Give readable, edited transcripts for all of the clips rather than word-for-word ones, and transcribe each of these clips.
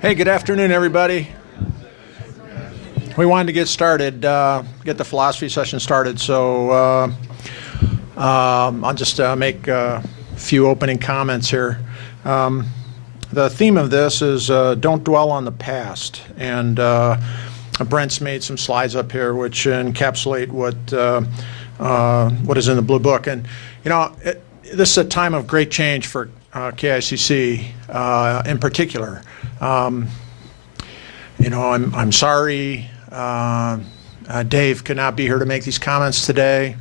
Hey, good afternoon, everybody. We wanted to get started, get the philosophy session started, so I'll just make a few opening comments here. The theme of this is don't dwell on the past, and Brent's made some slides up here which encapsulate what is in the Blue Book. And, you know, this is a time of great change for KICC in particular. You know, I'm sorry Dave could not be here to make these comments today.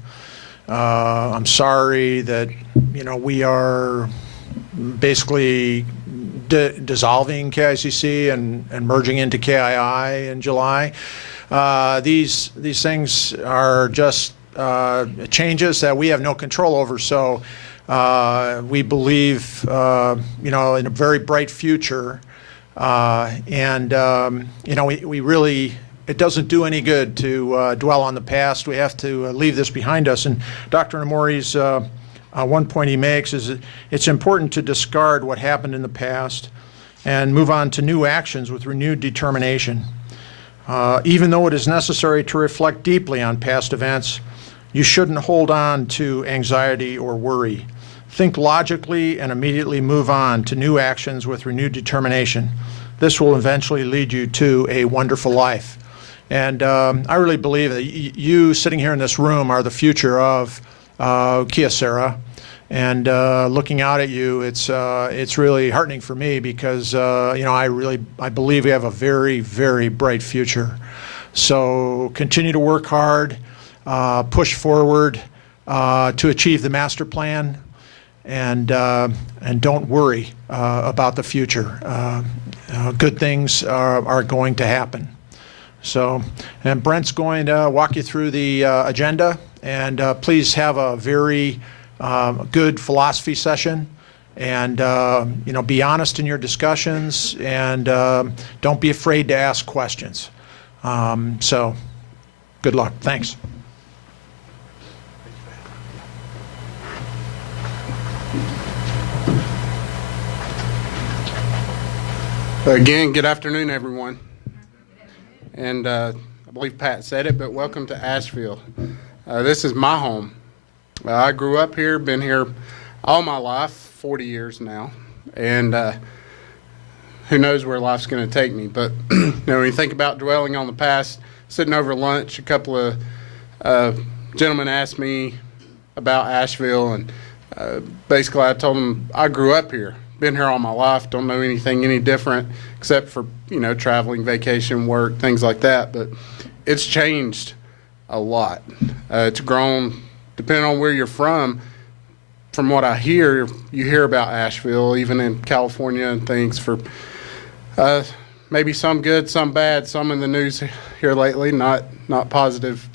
I'm sorry that, you know, we are basically dissolving KICC and merging into KII in July. These things are just changes that we have no control over. So we believe, you know, in a very bright future. You know, we really, it doesn't do any good to dwell on the past. We have to leave this behind us. And Dr. Namori's one point he makes is it's important to discard what happened in the past and move on to new actions with renewed determination. Even though it is necessary to reflect deeply on past events, you shouldn't hold on to anxiety or worry. Think logically and immediately move on to new actions with renewed determination. This will eventually lead you to a wonderful life. And I really believe that you sitting here in this room are the future of Kyocera. And looking out at you, it's really heartening for me because you know, I believe we have a very, very bright future. So continue to work hard, push forward to achieve the master plan, and don't worry about the future. Good things are going to happen. So, and Brent's going to walk you through the agenda, and please have a very good philosophy session, and you know, be honest in your discussions, and don't be afraid to ask questions. So, good luck. Thanks. Again, good afternoon, everyone. And I believe Pat said it, but welcome to Asheville. This is my home. I grew up here, been here all my life, 40 years now, and who knows where life's going to take me. But you know, when you think about dwelling on the past, sitting over lunch, a couple of gentlemen asked me about Asheville, and basically I told them I grew up here. Been here all my life, don't know anything any different except for, you know, traveling, vacation, work, things like that. But it's changed a lot. It's grown, depending on where you're from what I hear, you hear about Asheville, even in California and things, for maybe some good, some bad, some in the news here lately, not positive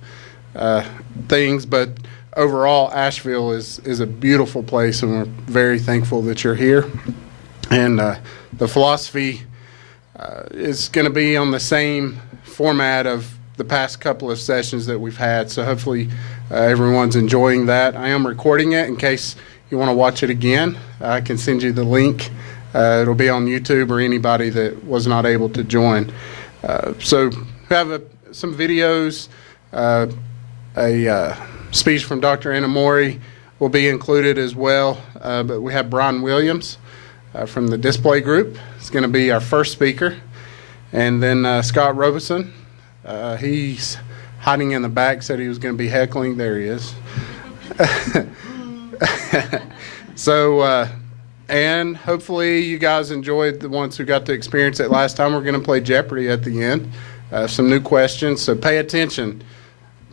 things, but overall, Asheville is a beautiful place, and we're very thankful that you're here. And the philosophy is going to be on the same format of the past couple of sessions that we've had, so hopefully everyone's enjoying that. I am recording it in case you want to watch it again. I can send you the link. It'll be on YouTube or anybody that was not able to join. So we have some videos, a speech from Dr. Namori will be included as well, but we have Brian Williams from the display group. It's going to be our first speaker. And then Scott Robeson, he's hiding in the back, said he was going to be heckling. There he is. So, and hopefully you guys enjoyed, the ones who got to experience it last time. We're going to play Jeopardy at the end, some new questions, so pay attention.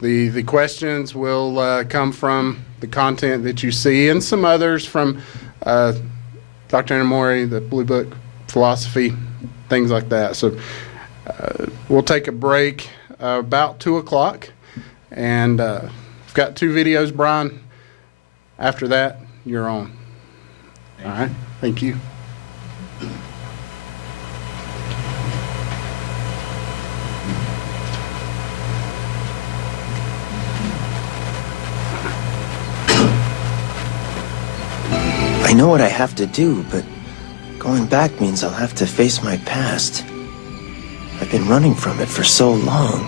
The questions will come from the content that you see, and some others from Dr. Namori, the Blue Book, philosophy, things like that. So we'll take a break about 2 o'clock, and we've got 2 videos, Brian. After that, you're on. All right, thank you. I know what I have to do, but going back means I'll have to face my past. I've been running from it for so long.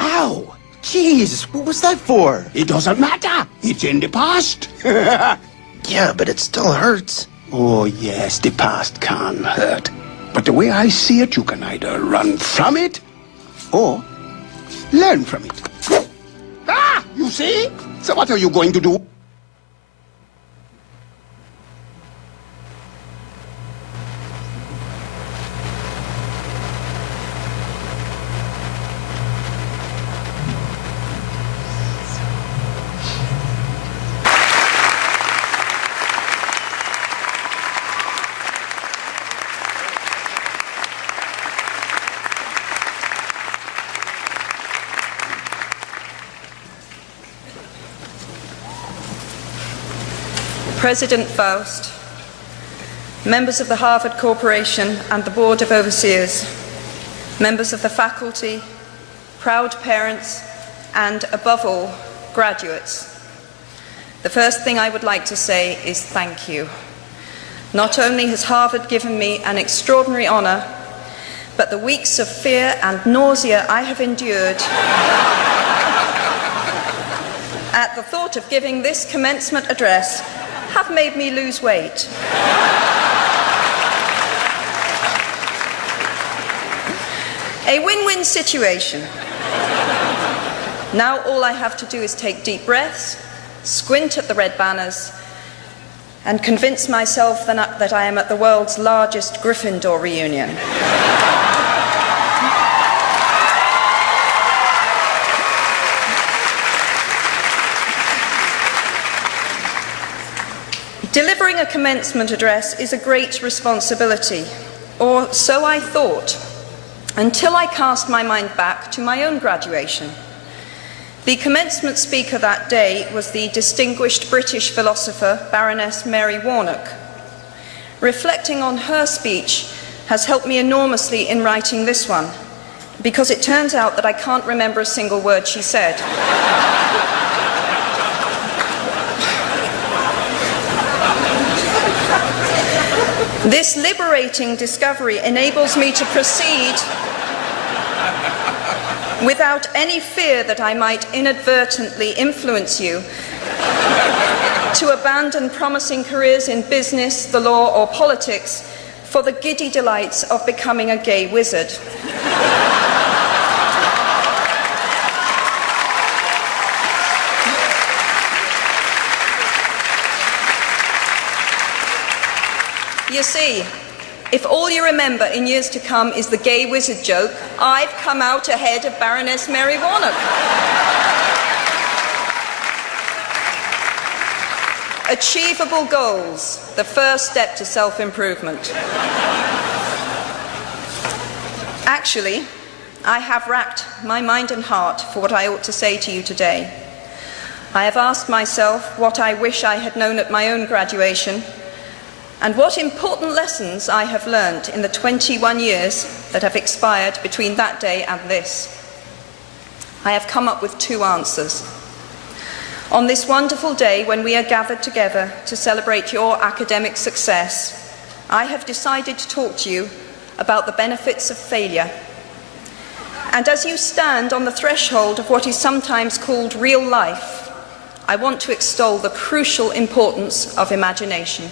Ow! Jeez, what was that for? It doesn't matter. It's in the past. Yeah, but it still hurts. Oh, yes, the past can hurt. But the way I see it, you can either run from it or learn from it. Ah, you see? So what are you going to do? President Faust, members of the Harvard Corporation and the Board of Overseers, members of the faculty, proud parents, and above all, graduates. The first thing I would like to say is thank you. Not only has Harvard given me an extraordinary honor, but the weeks of fear and nausea I have endured at the thought of giving this commencement address have made me lose weight. A win-win situation. Now all I have to do is take deep breaths, squint at the red banners, and convince myself that I am at the world's largest Gryffindor reunion. Delivering a commencement address is a great responsibility, or so I thought, until I cast my mind back to my own graduation. The commencement speaker that day was the distinguished British philosopher Baroness Mary Warnock. Reflecting on her speech has helped me enormously in writing this one, because it turns out that I can't remember a single word she said. This liberating discovery enables me to proceed without any fear that I might inadvertently influence you to abandon promising careers in business, the law, or politics for the giddy delights of becoming a gay wizard. You see, if all you remember in years to come is the gay wizard joke, I've come out ahead of Baroness Mary Warnock. Achievable goals, the first step to self-improvement. Actually, I have racked my mind and heart for what I ought to say to you today. I have asked myself what I wish I had known at my own graduation, and what important lessons I have learned in the 21 years that have expired between that day and this. I have come up with two answers. On this wonderful day when we are gathered together to celebrate your academic success, I have decided to talk to you about the benefits of failure. And as you stand on the threshold of what is sometimes called real life, I want to extol the crucial importance of imagination.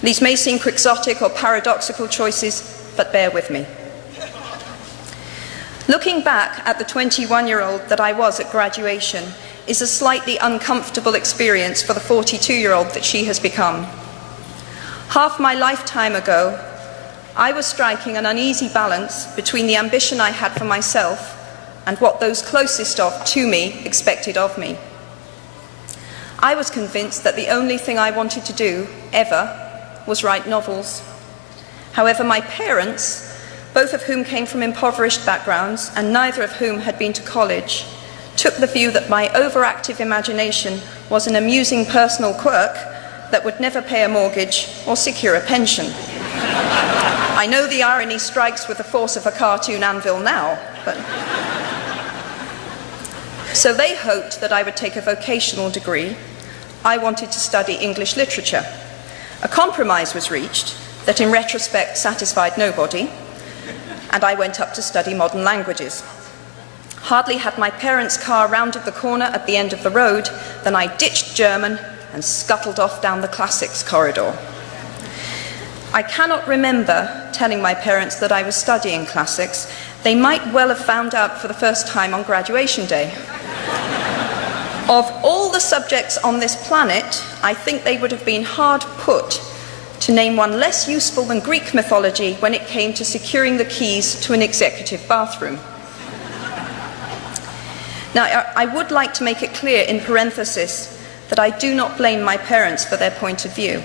These may seem quixotic or paradoxical choices, but bear with me. Looking back at the 21-year-old that I was at graduation is a slightly uncomfortable experience for the 42-year-old that she has become. Half my lifetime ago, I was striking an uneasy balance between the ambition I had for myself and what those closest to me expected of me. I was convinced that the only thing I wanted to do, ever, was write novels. However, my parents, both of whom came from impoverished backgrounds and neither of whom had been to college, took the view that my overactive imagination was an amusing personal quirk that would never pay a mortgage or secure a pension. I know the irony strikes with the force of a cartoon anvil now, but... So they hoped that I would take a vocational degree, I wanted to study English literature. A compromise was reached that in retrospect satisfied nobody, and I went up to study modern languages. Hardly had my parents' car rounded the corner at the end of the road than I ditched German and scuttled off down the classics corridor. I cannot remember telling my parents that I was studying classics. They might well have found out for the first time on graduation day. Of all the subjects on this planet, I think they would have been hard put to name one less useful than Greek mythology when it came to securing the keys to an executive bathroom. Now, I would like to make it clear in parenthesis that I do not blame my parents for their point of view.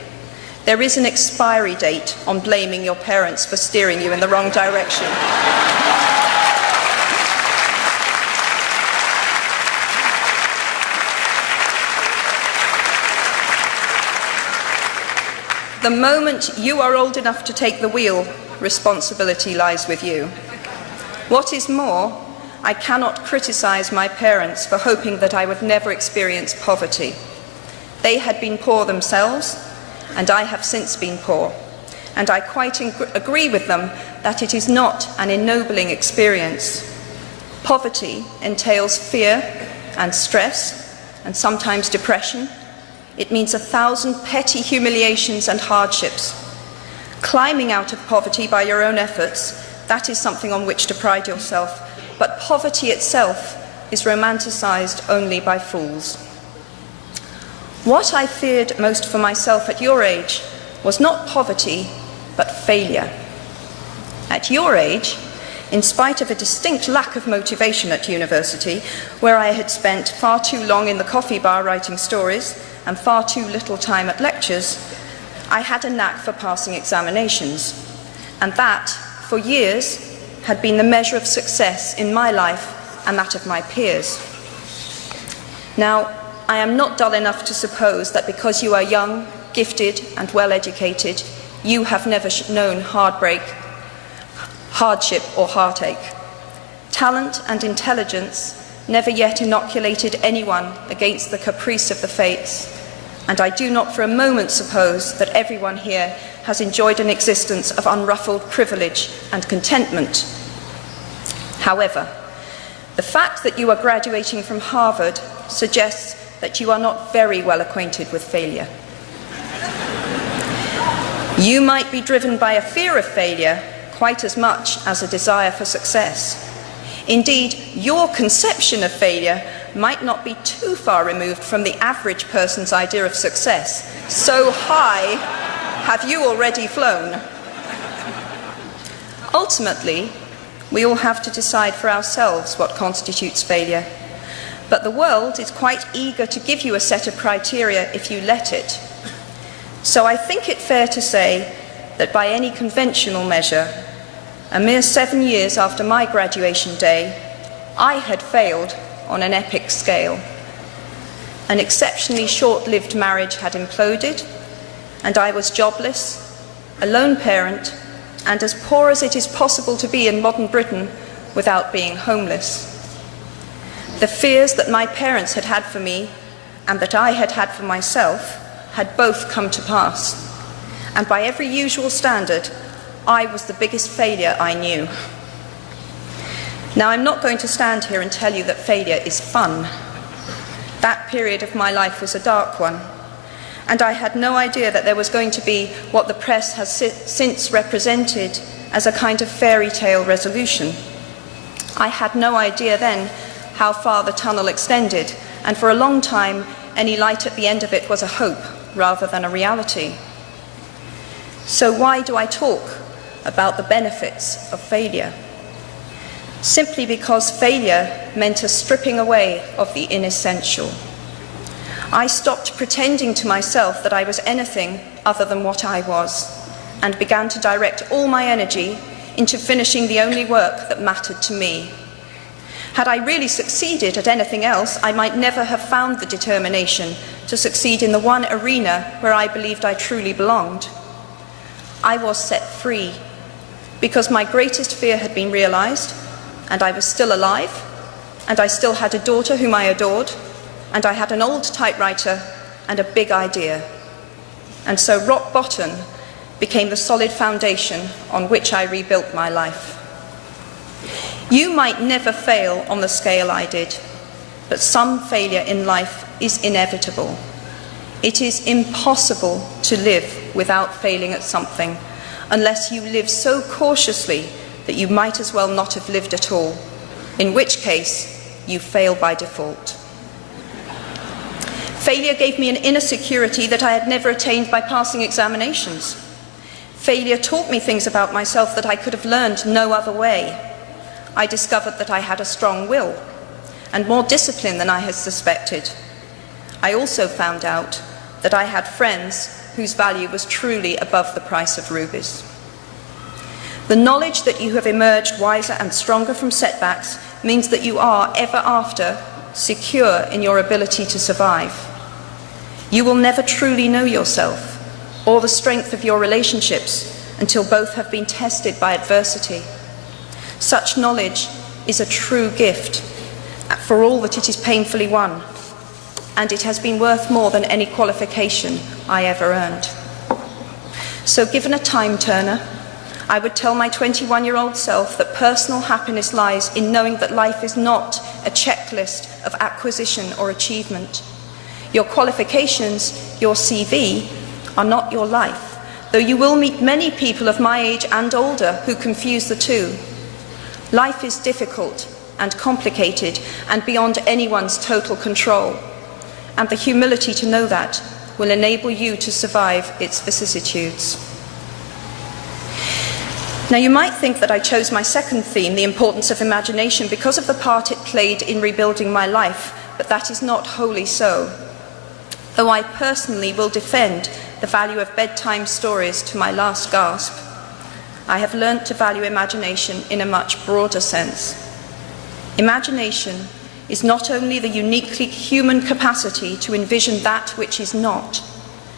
There is an expiry date on blaming your parents for steering you in the wrong direction. The moment you are old enough to take the wheel, responsibility lies with you. What is more, I cannot criticize my parents for hoping that I would never experience poverty. They had been poor themselves, and I have since been poor. And I quite agree with them that it is not an ennobling experience. Poverty entails fear and stress, and sometimes depression. It means 1,000 petty humiliations and hardships. Climbing out of poverty by your own efforts, that is something on which to pride yourself. But poverty itself is romanticized only by fools. What I feared most for myself at your age was not poverty, but failure. At your age, in spite of a distinct lack of motivation at university, where I had spent far too long in the coffee bar writing stories and far too little time at lectures, I had a knack for passing examinations. And that, for years, had been the measure of success in my life and that of my peers. Now, I am not dull enough to suppose that because you are young, gifted, and well-educated, you have never known heartbreak, hardship, or heartache. Talent and intelligence never yet inoculated anyone against the caprice of the fates, and I do not for a moment suppose that everyone here has enjoyed an existence of unruffled privilege and contentment. However, the fact that you are graduating from Harvard suggests that you are not very well acquainted with failure. You might be driven by a fear of failure quite as much as a desire for success. Indeed, your conception of failure might not be too far removed from the average person's idea of success. So high have you already flown. Ultimately, we all have to decide for ourselves what constitutes failure. But the world is quite eager to give you a set of criteria if you let it. So I think it fair to say that by any conventional measure, a mere 7 years after my graduation day, I had failed on an epic scale. An exceptionally short-lived marriage had imploded, and I was jobless, a lone parent, and as poor as it is possible to be in modern Britain without being homeless. The fears that my parents had had for me and that I had had for myself had both come to pass. And by every usual standard, I was the biggest failure I knew. Now, I'm not going to stand here and tell you that failure is fun. That period of my life was a dark one, and I had no idea that there was going to be what the press has since represented as a kind of fairy tale resolution. I had no idea then how far the tunnel extended, and for a long time, any light at the end of it was a hope rather than a reality. So why do I talk about the benefits of failure? Simply because failure meant a stripping away of the inessential. I stopped pretending to myself that I was anything other than what I was, and began to direct all my energy into finishing the only work that mattered to me. Had I really succeeded at anything else, I might never have found the determination to succeed in the one arena where I believed I truly belonged. I was set free because my greatest fear had been realized, and I was still alive, and I still had a daughter whom I adored, and I had an old typewriter and a big idea. And so rock bottom became the solid foundation on which I rebuilt my life. You might never fail on the scale I did, but some failure in life is inevitable. It is impossible to live without failing at something, unless you live so cautiously that you might as well not have lived at all, in which case you fail by default. Failure gave me an inner security that I had never attained by passing examinations. Failure taught me things about myself that I could have learned no other way. I discovered that I had a strong will and more discipline than I had suspected. I also found out that I had friends whose value was truly above the price of rubies. The knowledge that you have emerged wiser and stronger from setbacks means that you are, ever after, secure in your ability to survive. You will never truly know yourself or the strength of your relationships until both have been tested by adversity. Such knowledge is a true gift, for all that it is painfully won, and it has been worth more than any qualification I ever earned. So given a time turner, I would tell my 21-year-old self that personal happiness lies in knowing that life is not a checklist of acquisition or achievement. Your qualifications, your CV, are not your life, though you will meet many people of my age and older who confuse the two. Life is difficult and complicated and beyond anyone's total control, and the humility to know that will enable you to survive its vicissitudes. Now, you might think that I chose my second theme, the importance of imagination, because of the part it played in rebuilding my life, but that is not wholly so. Though I personally will defend the value of bedtime stories to my last gasp, I have learnt to value imagination in a much broader sense. Imagination is not only the uniquely human capacity to envision that which is not,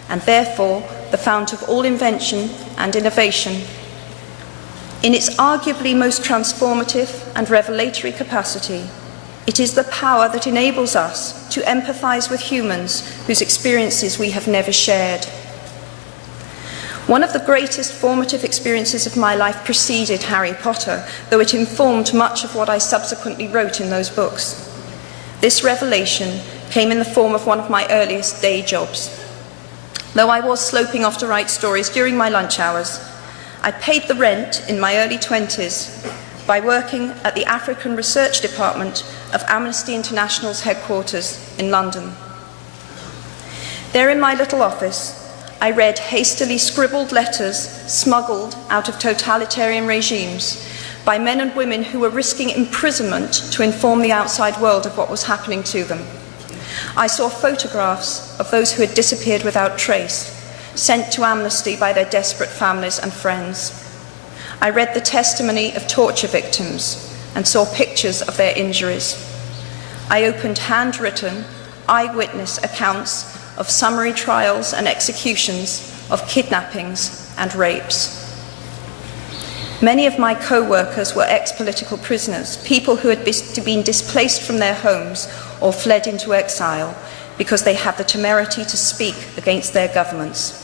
and therefore the fount of all invention and innovation. In its arguably most transformative and revelatory capacity, it is the power that enables us to empathize with humans whose experiences we have never shared. One of the greatest formative experiences of my life preceded Harry Potter, though it informed much of what I subsequently wrote in those books. This revelation came in the form of one of my earliest day jobs. Though I was sloping off to write stories during my lunch hours, I paid the rent in my early 20s by working at the African Research Department of Amnesty International's headquarters in London. There in my little office, I read hastily scribbled letters smuggled out of totalitarian regimes by men and women who were risking imprisonment to inform the outside world of what was happening to them. I saw photographs of those who had disappeared without trace, sent to Amnesty by their desperate families and friends. I read the testimony of torture victims and saw pictures of their injuries. I opened handwritten, eyewitness accounts of summary trials and executions, of kidnappings and rapes. Many of my co-workers were ex-political prisoners, people who had been displaced from their homes or fled into exile because they had the temerity to speak against their governments.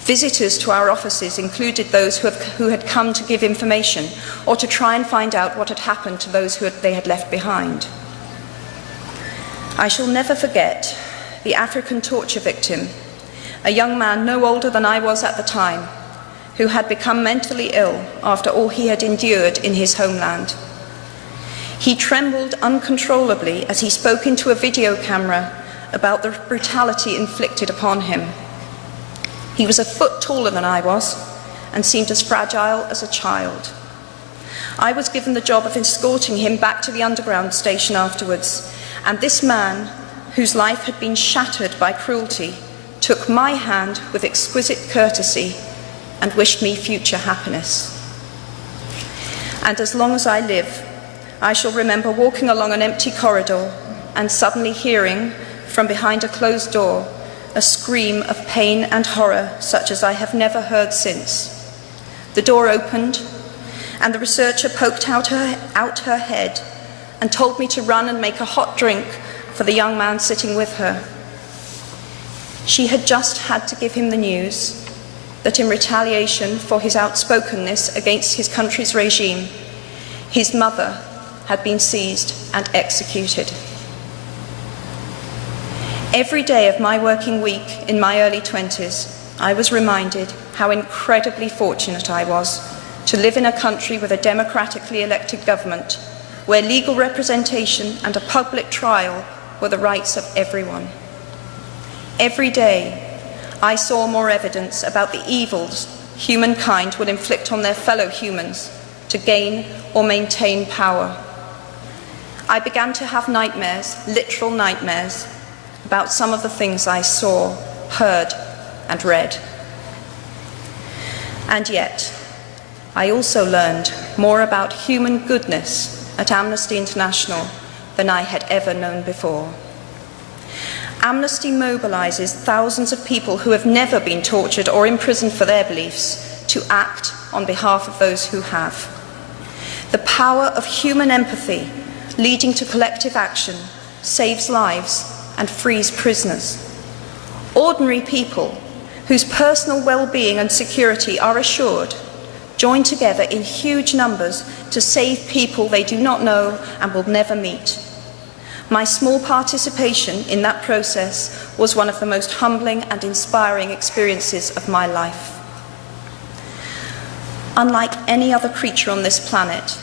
Visitors to our offices included those who had come to give information or to try and find out what had happened to those they had left behind. I shall never forget the African torture victim, a young man no older than I was at the time, who had become mentally ill after all he had endured in his homeland. He trembled uncontrollably as he spoke into a video camera about the brutality inflicted upon him. He was a foot taller than I was and seemed as fragile as a child. I was given the job of escorting him back to the underground station afterwards, and this man, whose life had been shattered by cruelty, took my hand with exquisite courtesy and wished me future happiness. And as long as I live, I shall remember walking along an empty corridor and suddenly hearing, from behind a closed door, a scream of pain and horror such as I have never heard since. The door opened, and the researcher poked out her head and told me to run and make a hot drink for the young man sitting with her. She had just had to give him the news that in retaliation for his outspokenness against his country's regime, his mother had been seized and executed. Every day of my working week in my early 20s, I was reminded how incredibly fortunate I was to live in a country with a democratically elected government, where legal representation and a public trial were the rights of everyone. Every day, I saw more evidence about the evils humankind will inflict on their fellow humans to gain or maintain power. I began to have nightmares, literal nightmares, about some of the things I saw, heard, and read. And yet, I also learned more about human goodness at Amnesty International than I had ever known before. Amnesty mobilizes thousands of people who have never been tortured or imprisoned for their beliefs to act on behalf of those who have. The power of human empathy leading to collective action saves lives and frees prisoners. Ordinary people whose personal well-being and security are assured join together in huge numbers to save people they do not know and will never meet. My small participation in that process was one of the most humbling and inspiring experiences of my life. Unlike any other creature on this planet,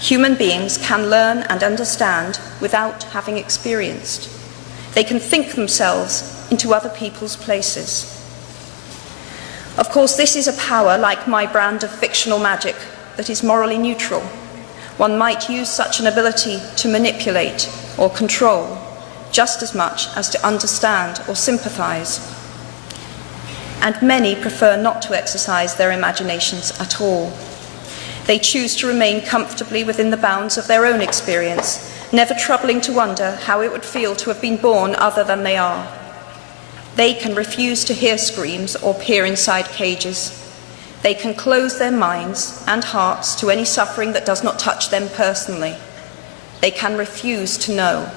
human beings can learn and understand without having experienced. They can think themselves into other people's places. Of course, this is a power, like my brand of fictional magic, that is morally neutral. One might use such an ability to manipulate or control just as much as to understand or sympathize. And many prefer not to exercise their imaginations at all. They choose to remain comfortably within the bounds of their own experience, never troubling to wonder how it would feel to have been born other than they are. They can refuse to hear screams or peer inside cages. They can close their minds and hearts to any suffering that does not touch them personally. They can refuse to know.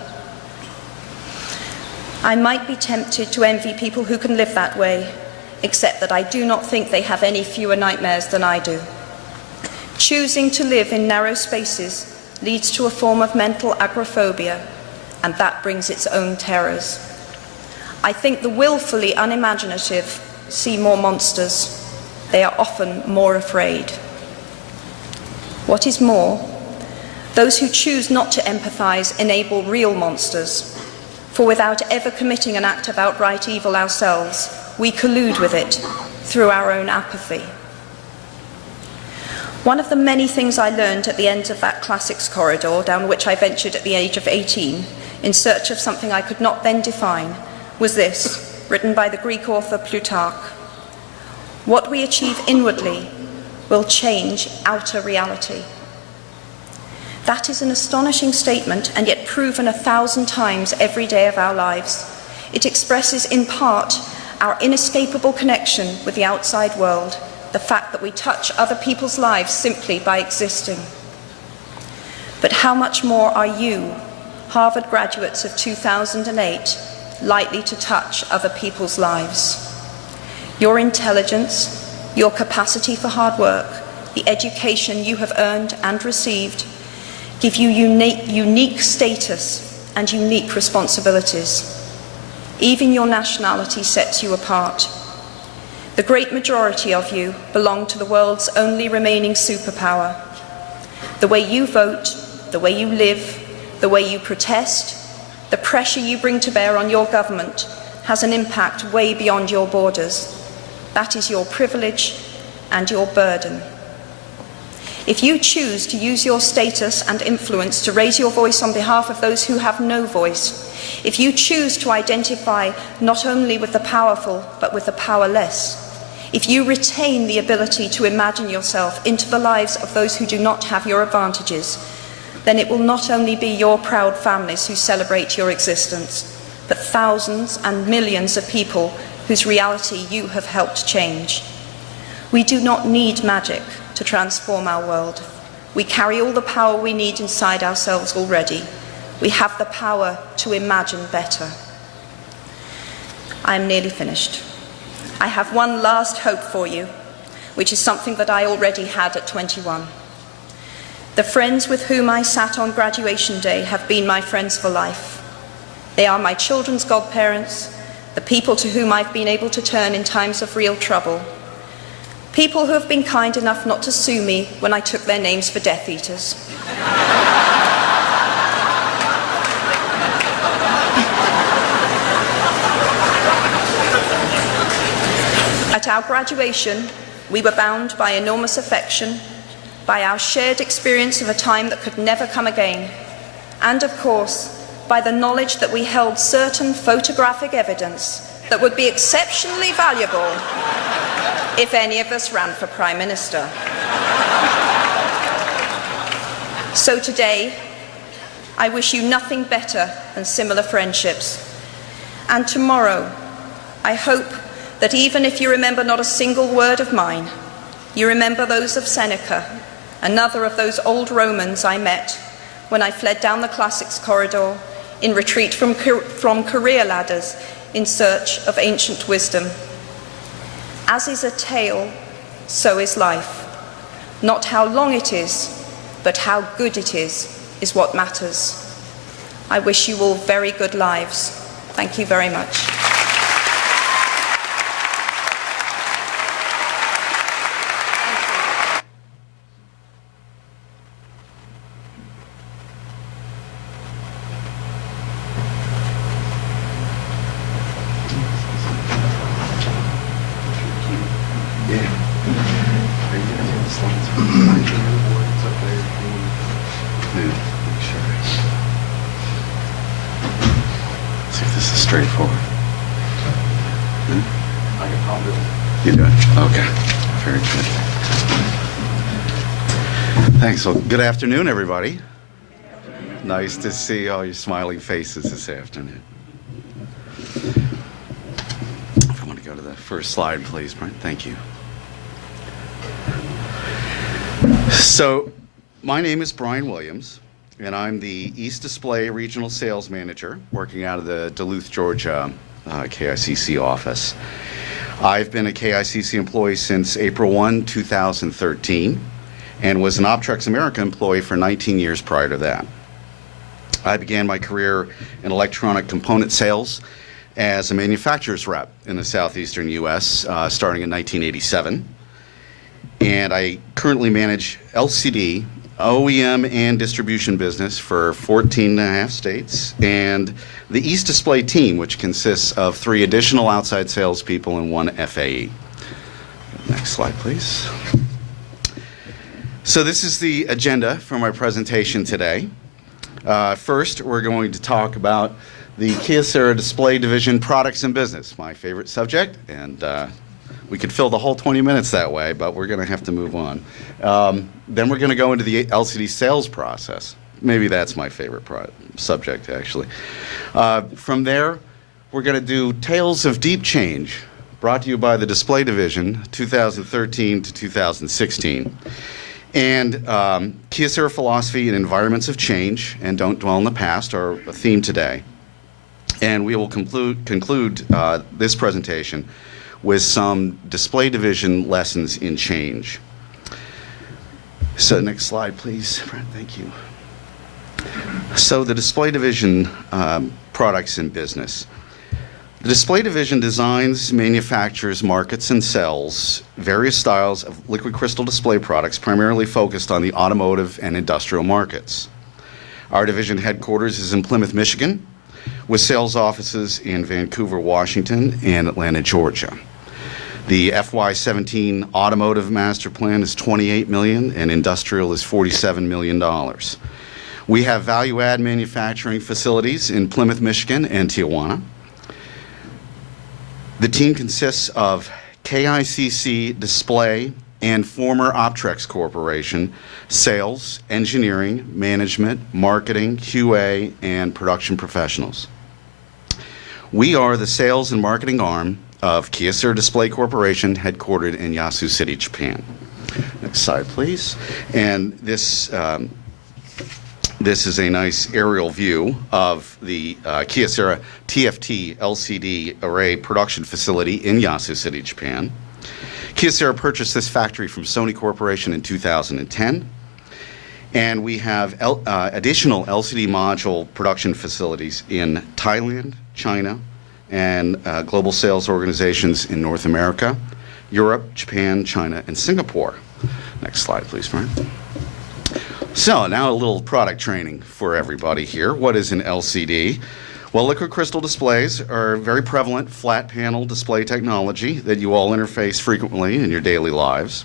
I might be tempted to envy people who can live that way, except that I do not think they have any fewer nightmares than I do. Choosing to live in narrow spaces leads to a form of mental agoraphobia, and that brings its own terrors. I think the willfully unimaginative see more monsters. They are often more afraid. What is more, those who choose not to empathize enable real monsters, for without ever committing an act of outright evil ourselves, we collude with it through our own apathy. One of the many things I learned at the end of that classics corridor down which I ventured at the age of 18 in search of something I could not then define was this, written by the Greek author Plutarch: "What we achieve inwardly will change outer reality." That is an astonishing statement, and yet proven 1,000 times every day of our lives. It expresses in part our inescapable connection with the outside world, the fact that we touch other people's lives simply by existing. But how much more are you, Harvard graduates of 2008, likely to touch other people's lives? Your intelligence, your capacity for hard work, the education you have earned and received give you unique status and unique responsibilities. Even your nationality sets you apart. The great majority of you belong to the world's only remaining superpower. The way you vote, the way you live, the way you protest, the pressure you bring to bear on your government has an impact way beyond your borders. That is your privilege and your burden. If you choose to use your status and influence to raise your voice on behalf of those who have no voice, if you choose to identify not only with the powerful but with the powerless, if you retain the ability to imagine yourself into the lives of those who do not have your advantages, then it will not only be your proud families who celebrate your existence, but thousands and millions of people whose reality you have helped change. We do not need magic to transform our world. We carry all the power we need inside ourselves already. We have the power to imagine better. I am nearly finished. I have one last hope for you, which is something that I already had at 21. The friends with whom I sat on graduation day have been my friends for life. They are my children's godparents, the people to whom I've been able to turn in times of real trouble, people who have been kind enough not to sue me when I took their names for Death Eaters. At our graduation, we were bound by enormous affection, by our shared experience of a time that could never come again, and of course, by the knowledge that we held certain photographic evidence that would be exceptionally valuable if any of us ran for Prime Minister. So today, I wish you nothing better than similar friendships. And tomorrow, I hope that even if you remember not a single word of mine, you remember those of Seneca, another of those old Romans I met when I fled down the classics corridor in retreat from career ladders in search of ancient wisdom. As is a tale, so is life. Not how long it is, but how good it is what matters. I wish you all very good lives. Thank you very much. See if this is straightforward. You do it? Okay. Very good. Thanks. Well, good afternoon, everybody. Nice to see all your smiling faces this afternoon. If I want to go to the first slide, please, Brent. Thank you. So, my name is Brian Williams, and I'm the East Display Regional Sales Manager working out of the Duluth, Georgia KICC office. I've been a KICC employee since April 1, 2013, and was an Optrex America employee for 19 years prior to that. I began my career in electronic component sales as a manufacturer's rep in the southeastern U.S. Starting in 1987. And I currently manage LCD, OEM, and distribution business for 14 and a half states, and the East Display team, which consists of 3 additional outside salespeople and 1 FAE. Next slide, please. So this is the agenda for my presentation today. First, we're going to talk about the Kyocera Display Division products and business, my favorite subject, and we could fill the whole 20 minutes that way, but we're going to have to move on. Then we're going to go into the LCD sales process. Maybe that's my favorite subject, actually. From there, we're going to do Tales of Deep Change, brought to you by the Display Division, 2013 to 2016. And Kyocera philosophy in environments of change and don't dwell in the past are a theme today. And we will conclude this presentation with some Display Division lessons in change. So next slide, please. Brent, thank you. So the Display Division products and business. The Display Division designs, manufactures, markets, and sells various styles of liquid crystal display products primarily focused on the automotive and industrial markets. Our division headquarters is in Plymouth, Michigan, with sales offices in Vancouver, Washington, and Atlanta, Georgia. The FY17 automotive master plan is $28 million and industrial is $47 million. We have value-add manufacturing facilities in Plymouth, Michigan and Tijuana. The team consists of KICC Display and former Optrex Corporation, sales, engineering, management, marketing, QA, and production professionals. We are the sales and marketing arm of Kyocera Display Corporation, headquartered in Yasu City, Japan. Next slide, please. And this This is a nice aerial view of the Kyocera TFT LCD array production facility in Yasu City, Japan. Kyocera purchased this factory from Sony Corporation in 2010. And we have additional LCD module production facilities in Thailand, China, and global sales organizations in North America, Europe, Japan, China, and Singapore. Next slide, please, Brian. So now a little product training for everybody here. What is an LCD? Well, liquid crystal displays are very prevalent flat panel display technology that you all interface frequently in your daily lives.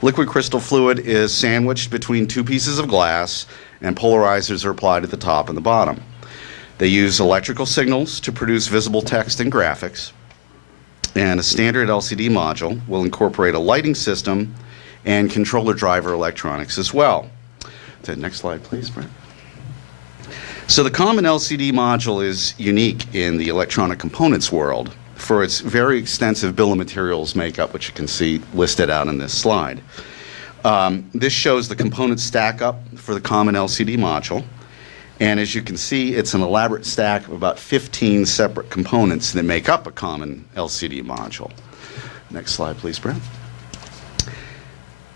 Liquid crystal fluid is sandwiched between two pieces of glass, and polarizers are applied at the top and the bottom. They use electrical signals to produce visible text and graphics, and a standard LCD module will incorporate a lighting system and controller driver electronics as well. The next slide, please, Brent. So the common LCD module is unique in the electronic components world for its very extensive bill of materials makeup, which you can see listed out in this slide. This shows the component stack up for the common LCD module. And as you can see, it's an elaborate stack of about 15 separate components that make up a common LCD module. Next slide, please, Brent.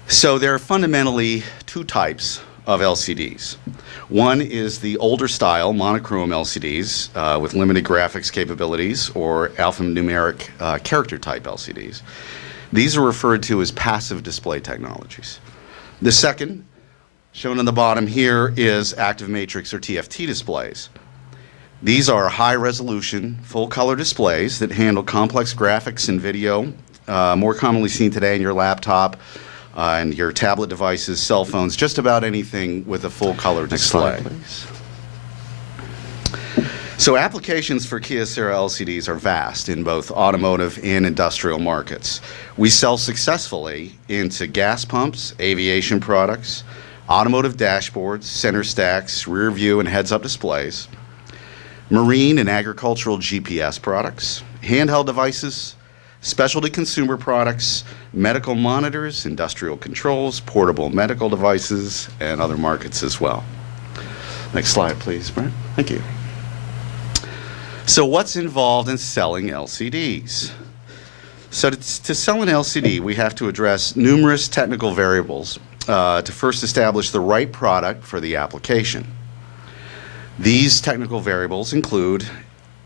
So there are fundamentally two types of LCDs. One is the older style monochrome LCDs with limited graphics capabilities, or alphanumeric character type LCDs. These are referred to as passive display technologies. The second, shown on the bottom here, is active matrix or TFT displays. These are high resolution, full color displays that handle complex graphics and video, more commonly seen today in your laptop, and your tablet devices, cell phones, just about anything with a full color display. Next slide, please. So applications for Kyocera LCDs are vast in both automotive and industrial markets. We sell successfully into gas pumps, aviation products, automotive dashboards, center stacks, rear view and heads-up displays, marine and agricultural GPS products, handheld devices, specialty consumer products, medical monitors, industrial controls, portable medical devices, and other markets as well. Next slide, please, Brent. Thank you. So what's involved in selling LCDs? So to sell an LCD, we have to address numerous technical variables to first establish the right product for the application. These technical variables include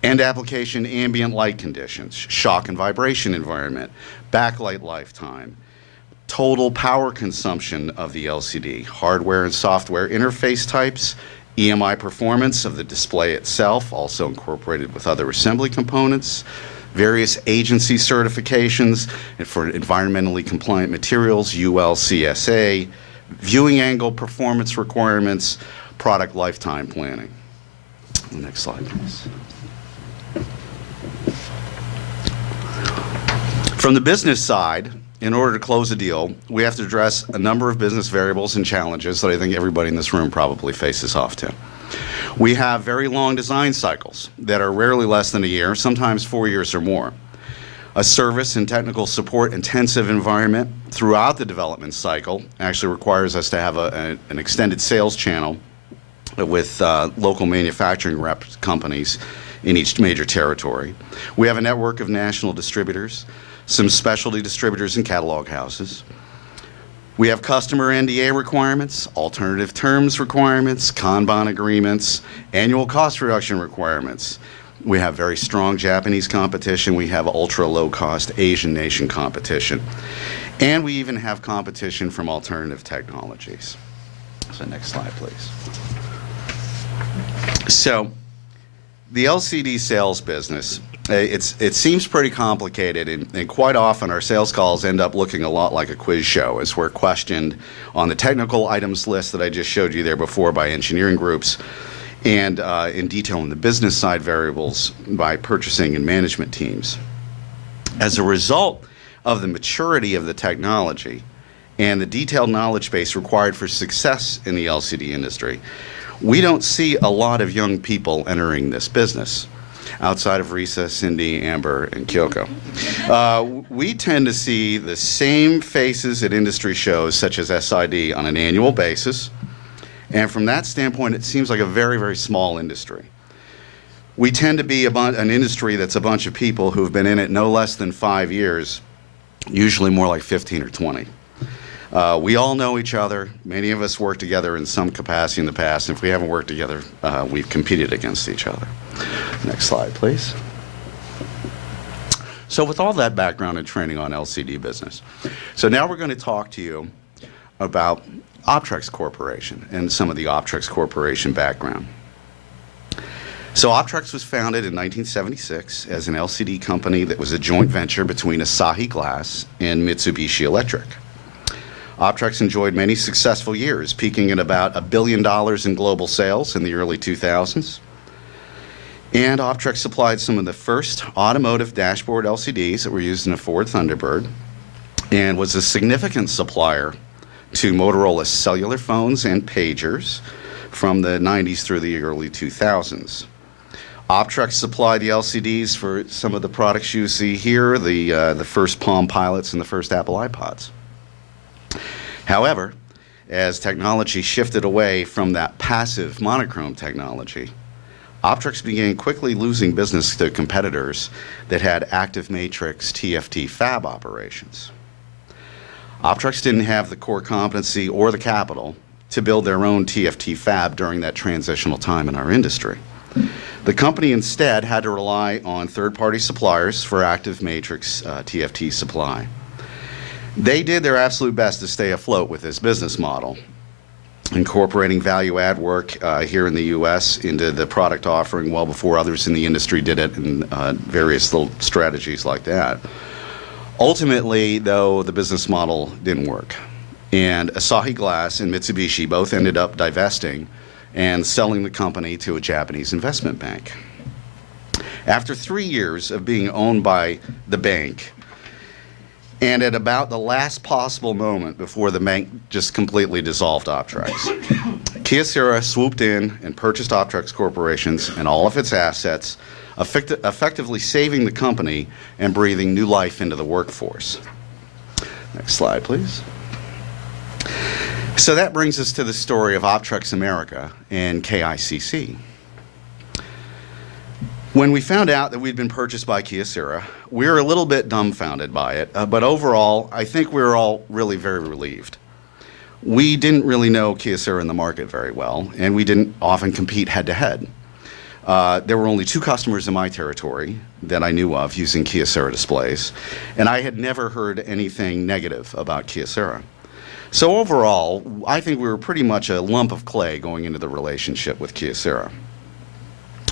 end application ambient light conditions, shock and vibration environment, backlight lifetime, total power consumption of the LCD, hardware and software interface types, EMI performance of the display itself, also incorporated with other assembly components, various agency certifications for environmentally compliant materials, UL, CSA, viewing angle performance requirements, product lifetime planning. Next slide, please. From the business side, in order to close a deal, we have to address a number of business variables and challenges that I think everybody in this room probably faces off to. We have very long design cycles that are rarely less than a year, sometimes 4 years or more. A service and technical support intensive environment throughout the development cycle actually requires us to have an extended sales channel with local manufacturing rep companies in each major territory. We have a network of national distributors, some specialty distributors and catalog houses. We have customer NDA requirements, alternative terms requirements, Kanban agreements, annual cost reduction requirements. We have very strong Japanese competition. We have ultra low-cost Asian nation competition. And we even have competition from alternative technologies. So next slide, please. So the LCD sales business, it seems pretty complicated, and quite often our sales calls end up looking a lot like a quiz show as we're questioned on the technical items list that I just showed you there before by engineering groups, and in detail in the business side variables by purchasing and management teams. As a result of the maturity of the technology and the detailed knowledge base required for success in the LCD industry, we don't see a lot of young people entering this business outside of Risa, Cindy, Amber, and Kyoko. We tend to see the same faces at industry shows such as SID on an annual basis, And from that standpoint, it seems like a very, very small industry. We tend to be an industry that's a bunch of people who've been in it no less than 5 years, usually more like 15 or 20. We all know each other. Many of us worked together in some capacity in the past. And if we haven't worked together, we've competed against each other. Next slide, please. So with all that background and training on LCD business, so now we're going to talk to you about Optrex Corporation and some of the Optrex Corporation background. So Optrex was founded in 1976 as an LCD company that was a joint venture between Asahi Glass and Mitsubishi Electric. Optrex enjoyed many successful years, peaking at about $1 billion in global sales in the early 2000s. And Optrex supplied some of the first automotive dashboard LCDs that were used in a Ford Thunderbird and was a significant supplier to Motorola's cellular phones and pagers from the 90s through the early 2000s. Optrex supplied the LCDs for some of the products you see here, the first Palm Pilots and the first Apple iPods. However, as technology shifted away from that passive monochrome technology, Optrex began quickly losing business to competitors that had active matrix TFT fab operations. Optrex didn't have the core competency or the capital to build their own TFT fab during that transitional time in our industry. The company instead had to rely on third-party suppliers for active matrix TFT supply. They did their absolute best to stay afloat with this business model, incorporating value-add work here in the U.S. into the product offering well before others in the industry did it, and various little strategies like that. Ultimately, though, the business model didn't work, and Asahi Glass and Mitsubishi both ended up divesting and selling the company to a Japanese investment bank. After 3 years of being owned by the bank, and at about the last possible moment before the bank just completely dissolved Optrex, Kyocera swooped in and purchased Optrex Corporations and all of its assets, effectively saving the company and breathing new life into the workforce. Next slide, please. So that brings us to the story of Optrex America and KICC. When we found out that we'd been purchased by Kyocera, we were a little bit dumbfounded by it, but overall, I think we were all really very relieved. We didn't really know Kyocera in the market very well, and we didn't often compete head-to-head. There were only 2 customers in my territory that I knew of using Kyocera displays, and I had never heard anything negative about Kyocera. So overall, I think we were pretty much a lump of clay going into the relationship with Kyocera.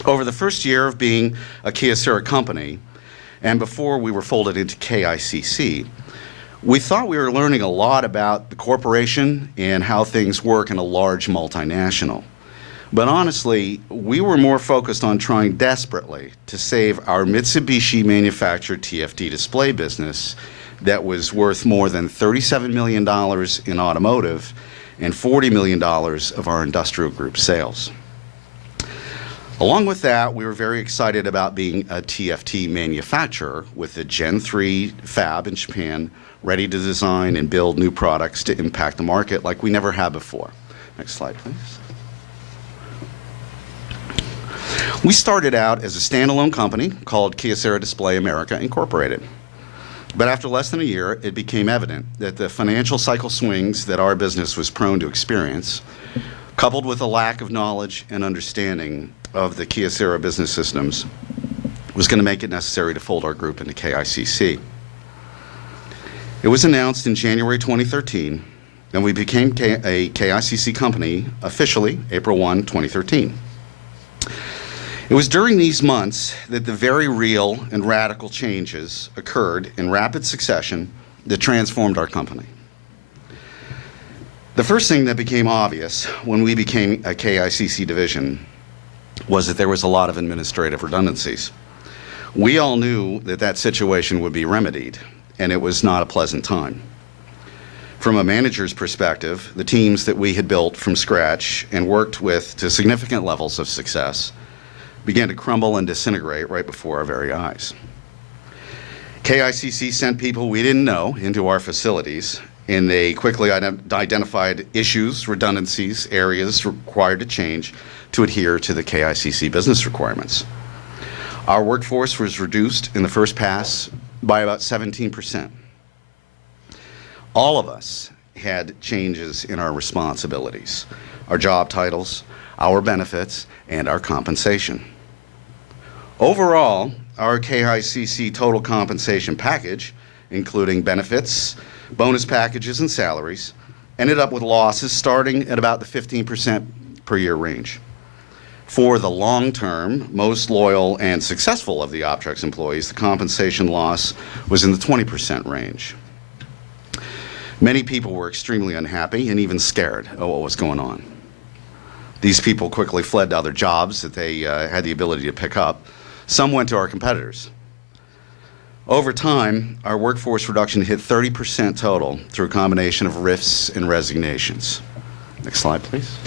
Over the first year of being a Kyocera company, and before we were folded into KICC, we thought we were learning a lot about the corporation and how things work in a large multinational. But honestly, we were more focused on trying desperately to save our Mitsubishi manufactured TFT display business that was worth more than $37 million in automotive and $40 million of our industrial group sales. Along with that, we were very excited about being a TFT manufacturer with the Gen 3 fab in Japan, ready to design and build new products to impact the market like we never have before. Next slide, please. We started out as a standalone company called Kyocera Display America Incorporated. But after less than a year, it became evident that the financial cycle swings that our business was prone to experience, coupled with a lack of knowledge and understanding of the Kyocera business systems, was going to make it necessary to fold our group into KICC. It was announced in January 2013, and we became a KICC company officially April 1, 2013. It was during these months that the very real and radical changes occurred in rapid succession that transformed our company. The first thing that became obvious when we became a KICC division was that there was a lot of administrative redundancies. We all knew that that situation would be remedied, and it was not a pleasant time. From a manager's perspective, the teams that we had built from scratch and worked with to significant levels of success began to crumble and disintegrate right before our very eyes. KICC sent people we didn't know into our facilities, and they quickly identified issues, redundancies, areas required to change to adhere to the KICC business requirements. Our workforce was reduced in the first pass by about 17%. All of us had changes in our responsibilities, our job titles, our benefits, and our compensation. Overall, our KICC total compensation package, including benefits, bonus packages, and salaries, ended up with losses starting at about the 15% per year range. For the long term, most loyal and successful of the Optrex employees, the compensation loss was in the 20% range. Many people were extremely unhappy and even scared of what was going on. These people quickly fled to other jobs that they had the ability to pick up. Some went to our competitors. Over time, our workforce reduction hit 30% total through a combination of rifts and resignations. Next slide, please.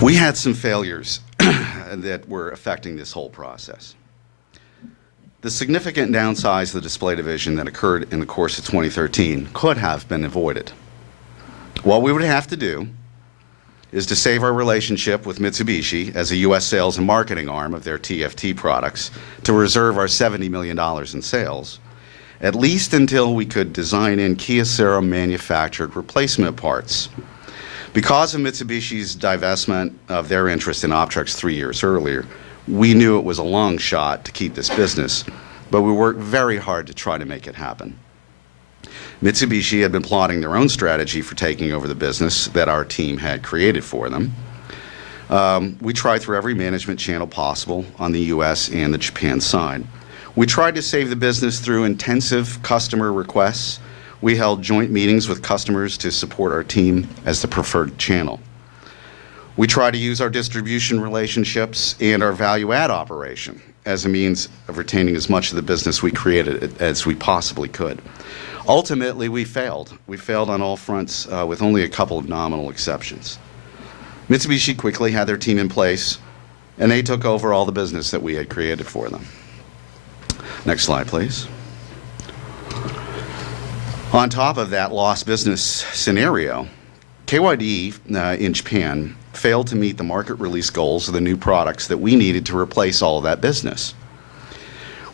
We had some failures that were affecting this whole process. The significant downsize of the display division that occurred in the course of 2013 could have been avoided. What we would have to do is to save our relationship with Mitsubishi as a U.S. sales and marketing arm of their TFT products to reserve our $70 million in sales, at least until we could design in Kyocera manufactured replacement parts. Because of Mitsubishi's divestment of their interest in Optrex 3 years earlier, we knew it was a long shot to keep this business, but we worked very hard to try to make it happen. Mitsubishi had been plotting their own strategy for taking over the business that our team had created for them. We tried through every management channel possible on the U.S. and the Japan side. We tried to save the business through intensive customer requests. We held joint meetings with customers to support our team as the preferred channel. We tried to use our distribution relationships and our value-add operation as a means of retaining as much of the business we created as we possibly could. Ultimately, we failed. We failed on all fronts with only a couple of nominal exceptions. Mitsubishi quickly had their team in place, and they took over all the business that we had created for them. Next slide, please. On top of that lost business scenario, KYD in Japan failed to meet the market release goals of the new products that we needed to replace all of that business.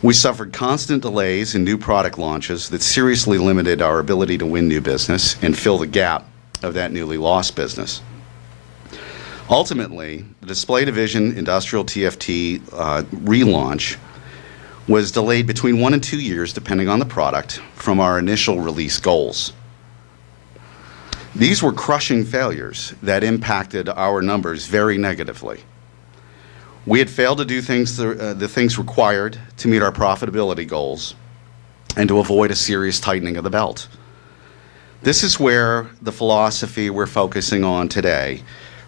We suffered constant delays in new product launches that seriously limited our ability to win new business and fill the gap of that newly lost business. Ultimately, the display division industrial TFT relaunch was delayed between 1 and 2 years, depending on the product, from our initial release goals. These were crushing failures that impacted our numbers very negatively. We had failed to do the things required to meet our profitability goals and to avoid a serious tightening of the belt. This is where the philosophy we're focusing on today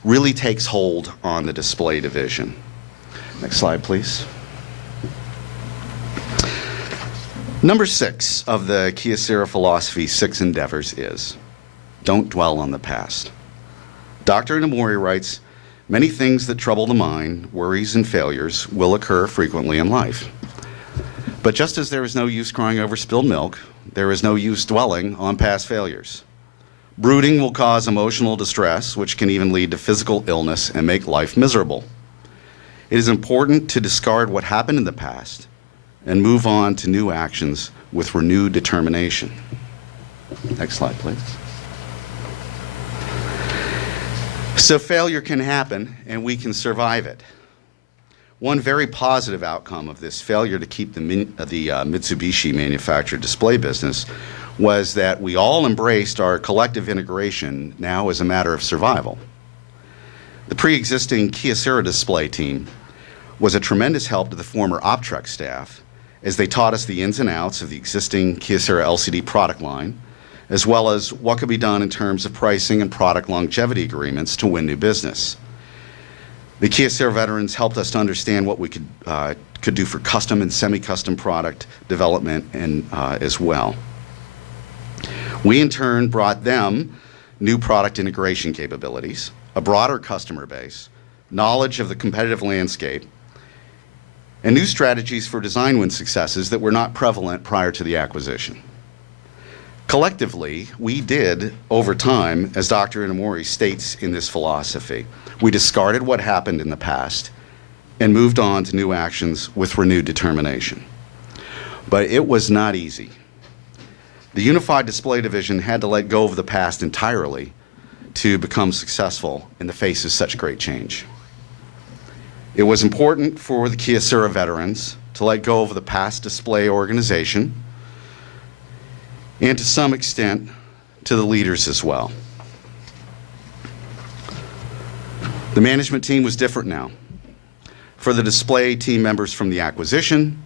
really takes hold on the display division. Next slide, please. Number 6 of the Kyocera philosophy 6 endeavors is, don't dwell on the past. Dr. Nomori writes, many things that trouble the mind, worries and failures, will occur frequently in life. But just as there is no use crying over spilled milk, there is no use dwelling on past failures. Brooding will cause emotional distress, which can even lead to physical illness and make life miserable. It is important to discard what happened in the past and move on to new actions with renewed determination. Next slide, please. So failure can happen, and we can survive it. One very positive outcome of this failure to keep the Mitsubishi manufactured display business was that we all embraced our collective integration now as a matter of survival. The pre-existing Kyocera display team was a tremendous help to the former Optrex staff as they taught us the ins and outs of the existing Kyocera LCD product line, as well as what could be done in terms of pricing and product longevity agreements to win new business. The Kyocera veterans helped us to understand what we could do for custom and semi-custom product development and as well. We in turn brought them new product integration capabilities, a broader customer base, knowledge of the competitive landscape, and new strategies for design win successes that were not prevalent prior to the acquisition. Collectively, we did, over time, as Dr. Inamori states in this philosophy, we discarded what happened in the past and moved on to new actions with renewed determination. But it was not easy. The Unified Display Division had to let go of the past entirely to become successful in the face of such great change. It was important for the Kyocera veterans to let go of the past display organization, and to some extent, to the leaders as well. The management team was different now. For the display team members from the acquisition,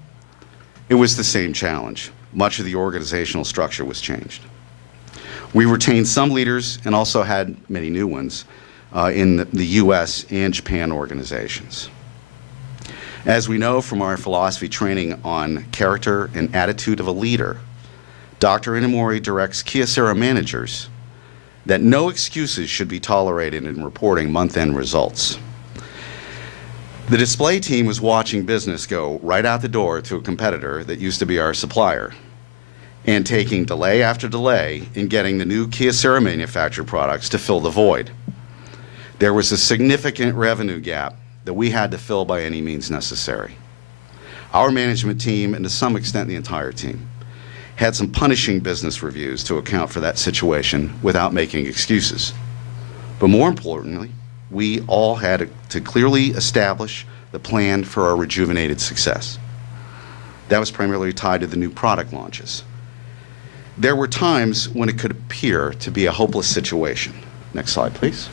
it was the same challenge. Much of the organizational structure was changed. We retained some leaders and also had many new ones in the US and Japan organizations. As we know from our philosophy training on character and attitude of a leader, Dr. Inamori directs Kyocera managers that no excuses should be tolerated in reporting month-end results. The display team was watching business go right out the door to a competitor that used to be our supplier, and taking delay after delay in getting the new Kyocera manufactured products to fill the void. There was a significant revenue gap that we had to fill by any means necessary. Our management team, and to some extent the entire team, had some punishing business reviews to account for that situation without making excuses. But more importantly, we all had to clearly establish the plan for our rejuvenated success. That was primarily tied to the new product launches. There were times when it could appear to be a hopeless situation. Next slide, please.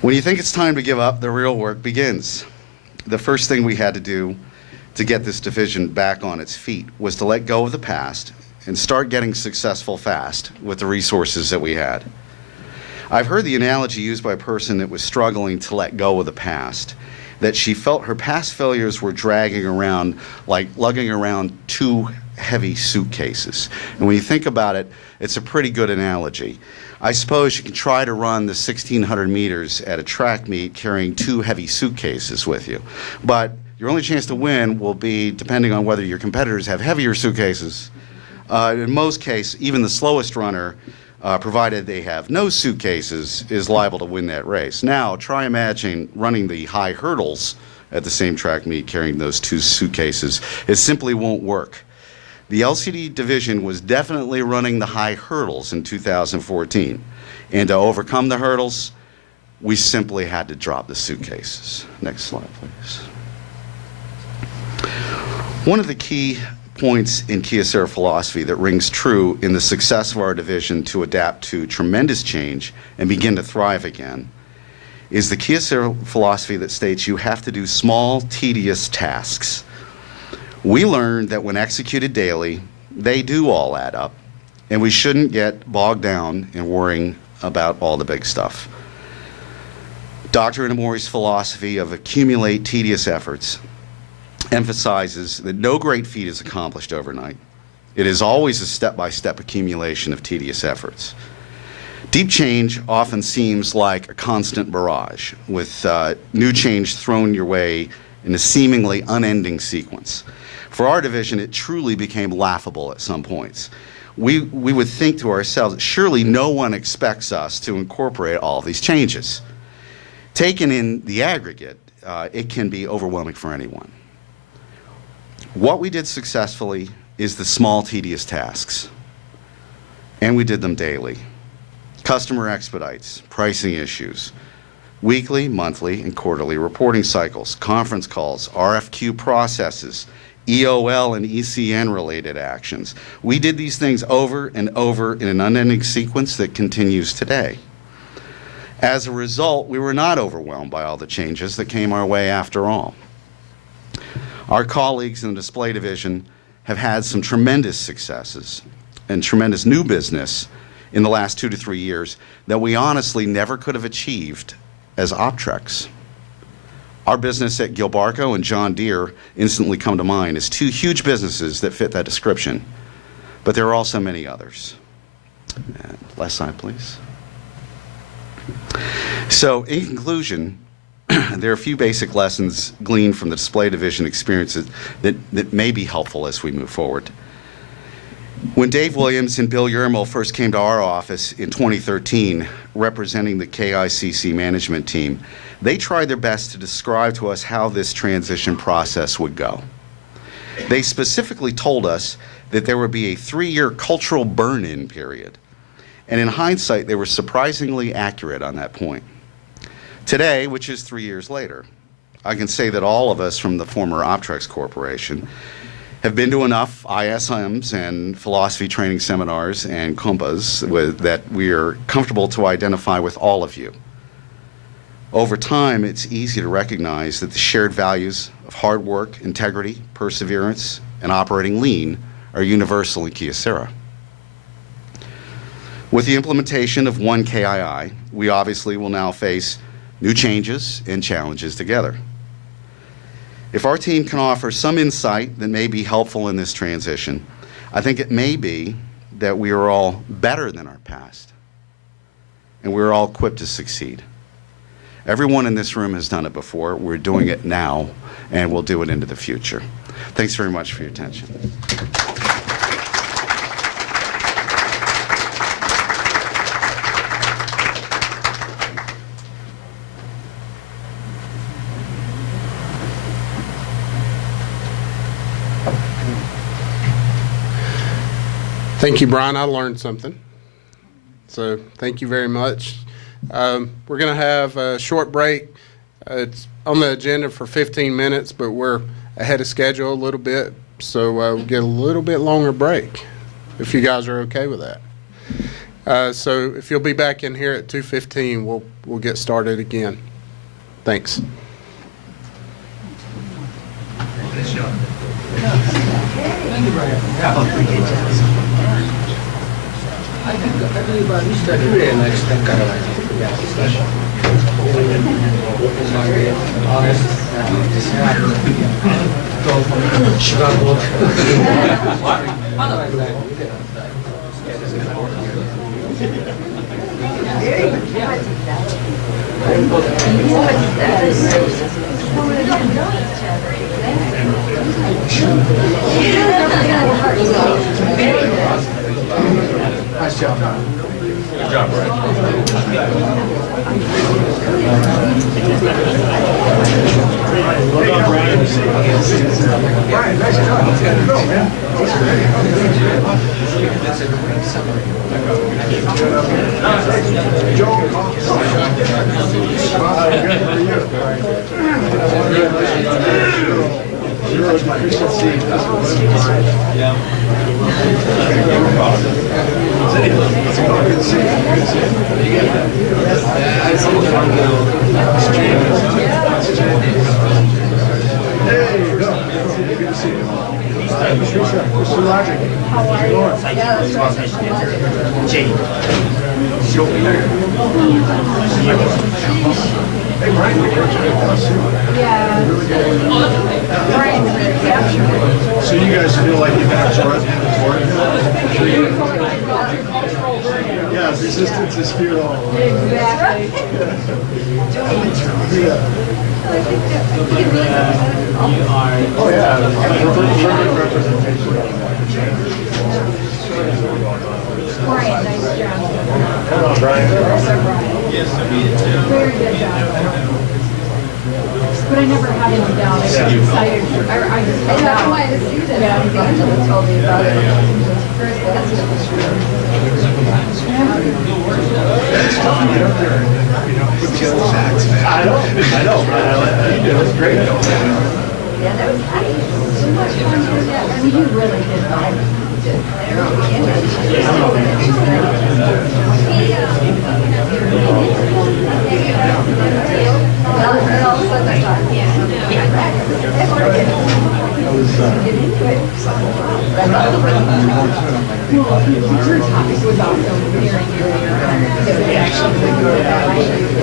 When you think it's time to give up, the real work begins. The first thing we had to do to get this division back on its feet was to let go of the past and start getting successful fast with the resources that we had. I've heard the analogy used by a person that was struggling to let go of the past, that she felt her past failures were dragging around, like lugging around two heavy suitcases. And when you think about it, it's a pretty good analogy. I suppose you can try to run the 1,600 meters at a track meet carrying two heavy suitcases with you, but your only chance to win will be depending on whether your competitors have heavier suitcases. In most cases, even the slowest runner, provided they have no suitcases, is liable to win that race. Now, try imagining running the high hurdles at the same track meet carrying those two suitcases. It simply won't work. The LCD division was definitely running the high hurdles in 2014. And to overcome the hurdles, we simply had to drop the suitcases. Next slide, please. One of the key points in Kyocera philosophy that rings true in the success of our division to adapt to tremendous change and begin to thrive again is the Kyocera philosophy that states you have to do small, tedious tasks. We learned that when executed daily, they do all add up, and we shouldn't get bogged down in worrying about all the big stuff. Dr. Inamori's philosophy of accumulate tedious efforts emphasizes that no great feat is accomplished overnight. It is always a step-by-step accumulation of tedious efforts. Deep change often seems like a constant barrage, with new change thrown your way in a seemingly unending sequence. For our division, it truly became laughable at some points. We would think to ourselves, surely no one expects us to incorporate all of these changes. Taken in the aggregate, it can be overwhelming for anyone. What we did successfully is the small, tedious tasks, and we did them daily. Customer expedites, pricing issues, weekly, monthly, and quarterly reporting cycles, conference calls, RFQ processes, EOL and ECN-related actions. We did these things over and over in an unending sequence that continues today. As a result, we were not overwhelmed by all the changes that came our way after all. Our colleagues in the display division have had some tremendous successes and tremendous new business in the last 2 to 3 years that we honestly never could have achieved as Optrex. Our business at Gilbarco and John Deere instantly come to mind as two huge businesses that fit that description, but there are also many others. Last slide, please. So, in conclusion, there are a few basic lessons gleaned from the display division experiences that may be helpful as we move forward. When Dave Williams and Bill Yermel first came to our office in 2013, representing the KICC management team, they tried their best to describe to us how this transition process would go. They specifically told us that there would be a 3-year cultural burn-in period. And in hindsight, they were surprisingly accurate on that point. Today, which is 3 years later, I can say that all of us from the former Optrex Corporation have been to enough ISMs and philosophy training seminars and Kumpas that we are comfortable to identify with all of you. Over time, it's easy to recognize that the shared values of hard work, integrity, perseverance, and operating lean are universal in Kyocera. With the implementation of One KII, we obviously will now face new changes and challenges together. If our team can offer some insight that may be helpful in this transition, I think it may be that we are all better than our past, and we're all equipped to succeed. Everyone in this room has done it before. We're doing it now, and we'll do it into the future. Thanks very much for your attention. Thank you, Brian. I learned something. So thank you very much. We're going to have a short break. It's on the agenda for 15 minutes, but we're ahead of schedule a little bit, so we'll get a little bit longer break, if you guys are okay with that. So if you'll be back in here at 2:15, we'll get started again. Thanks. Nice job. Good job, Brian, nice job. Go, man. Joe, zero deficiency. How are you? Hey, Brian, Yeah. so you guys feel like you've been absorbed Yeah, resistance is futile. Exactly. Oh, yeah. Perfect representation. Brian, nice job. Hello, Brian. Very good job. But I never had him down. I was excited. I just felt out. I just see that. Yeah, Angela told me about it. It's tough to get up there and, put together facts, man. I know. You did. It was great, though. Yeah, that was so much fun doing that. I mean, you really did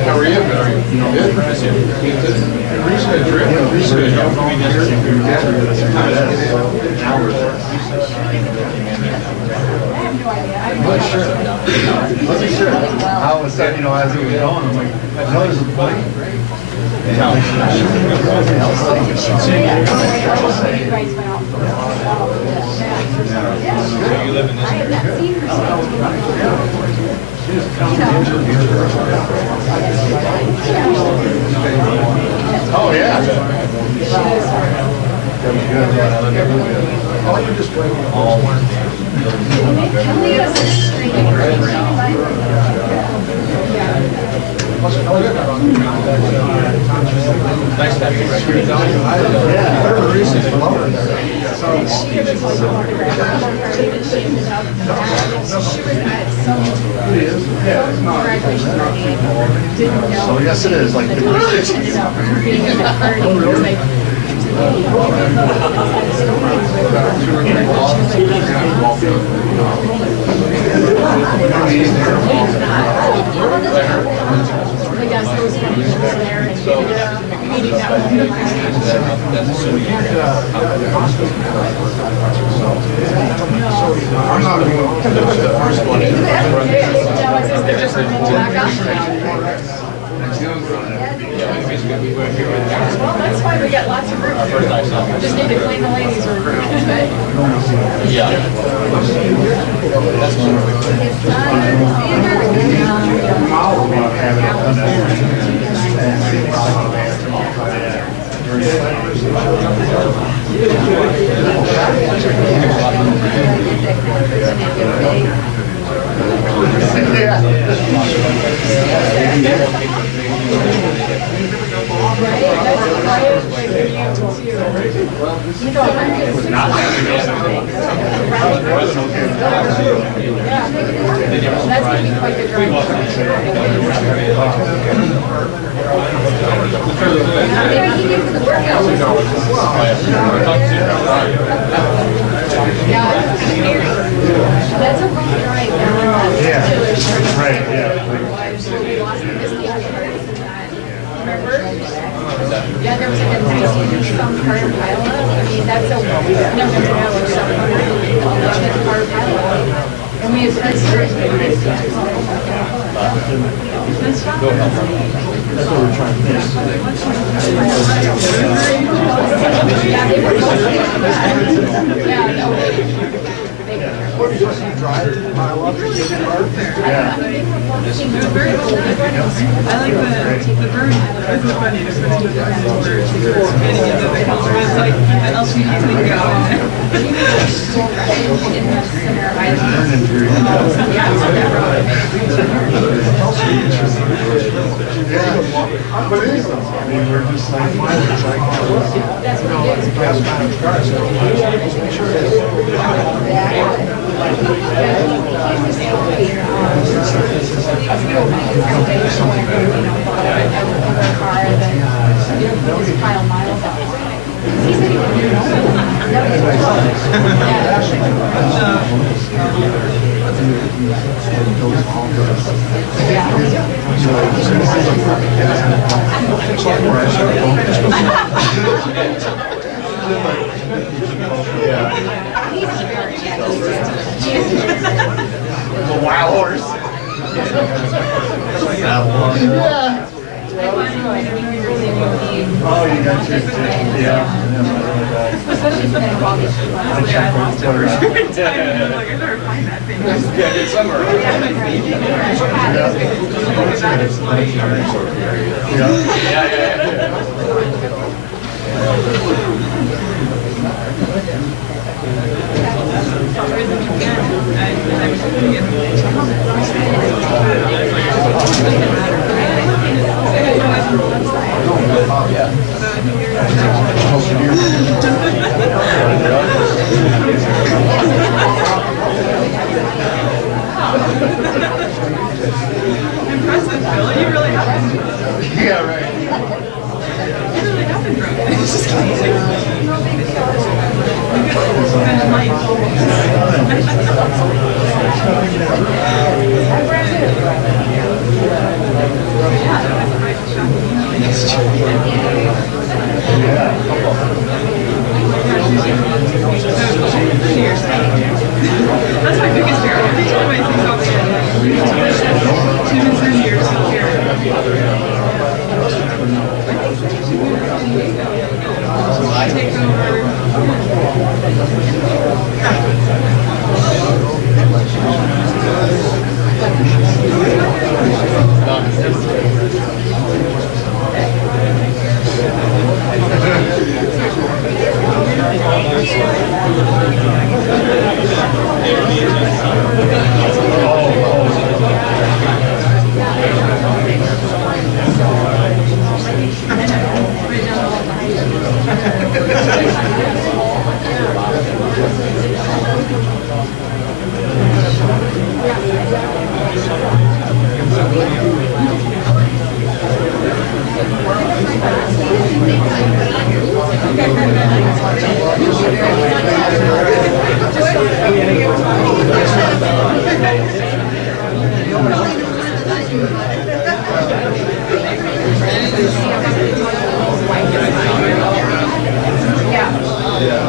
How are you? Good. Recent trip. Wasn't sure. All of a sudden, as it was going, I'm like, I know there's a plane. Oh, yeah. Oh, you just wait. Nice to have So yes, it is. Like I'm not going to the first one. Well, that's why we got lots of room. Just need to clean the ladies' room. That's going to be quite the drive. Maybe he gives the workout. Yeah, that's a long drive. Yeah, right, yeah. Remember? Yeah, there was like a nice some car pileup. I mean, that's a no, or something. Car pileup. And we had friends That's what we're trying to fix. What did you drive to pile up? Yeah. I like the bird. Isn't it funny to put into the birds because getting into the culture is like the LGBTQ But it is, I mean, we're just like, it's like, that's what it is. Gas managed cars, so let's make sure it is. The wild horse. Yeah. Oh, you got your yeah. Especially for that Bobby. Good summer. Impressive, Phil. You really have been. Yeah, right. You really have been drunk. It's just amazing. That's my biggest fear. Every time I see something, 2 years here.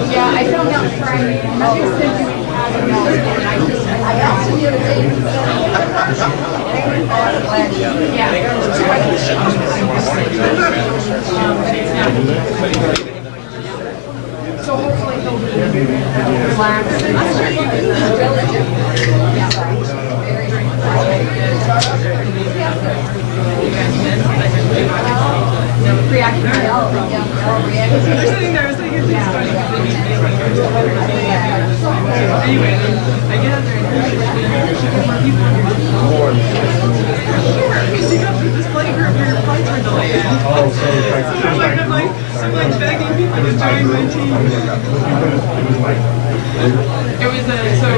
Yeah, I found out Friday. Monday said you had a dog, and I so hopefully he'll be relaxed. They're sitting there, it's like, it's funny. Anyway, then I get out there and because you got the display group where your flights were delayed. I'm like begging people to join my team. It was so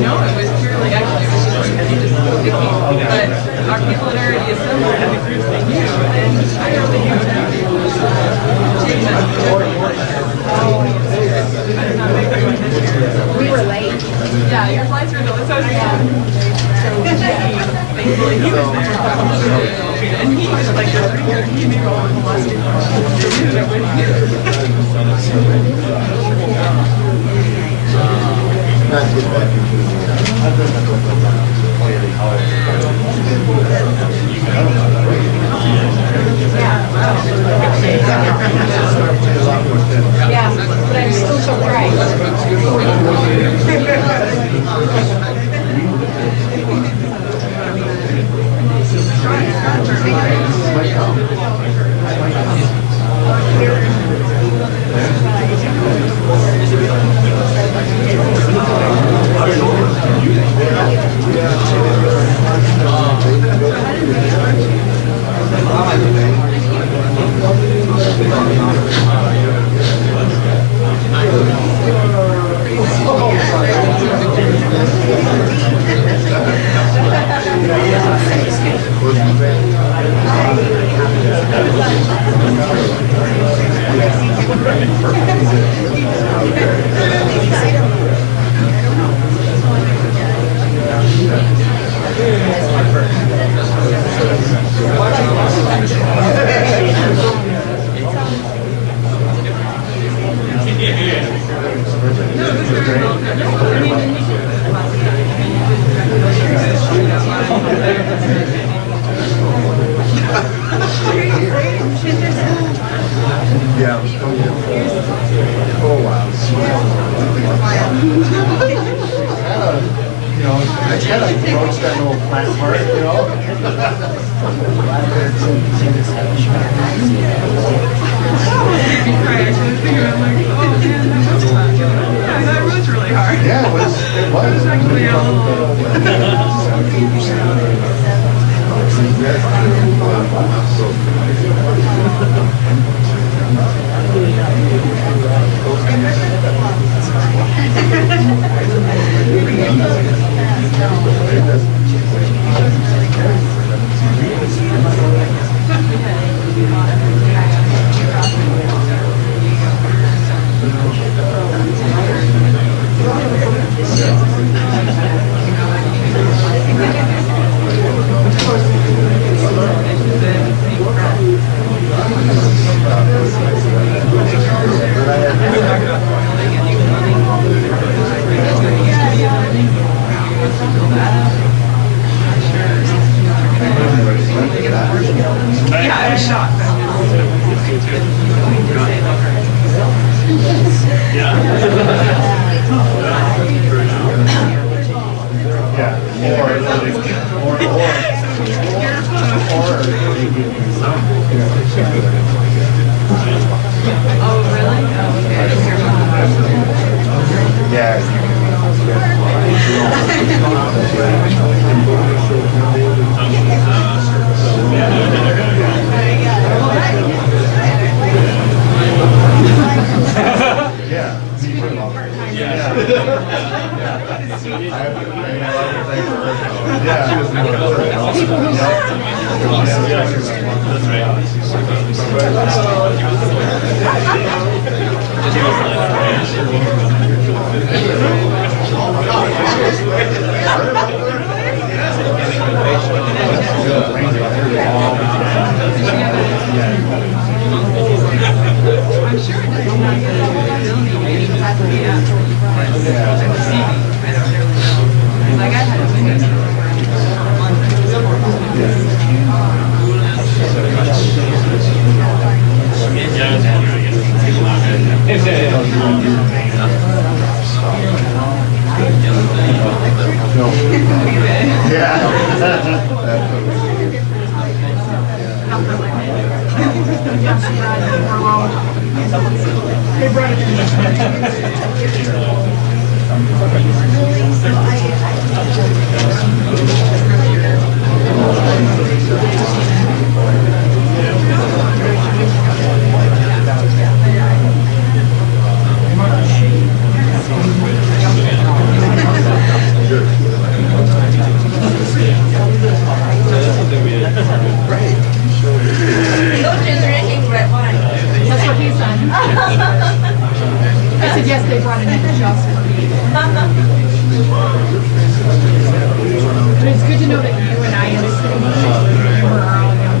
no, it was purely actually it was just sticky. But our people had already assembled and the groups they knew, and I don't think it was We were late. yeah, your flights were delayed. So thankfully he was there. And he was like the 3:30, he made all the last 2 Yeah, but I'm still surprised. Yeah. That's what he said. I said, yes, they brought it in just for me. But it's good to know that you and I have the same age. We're all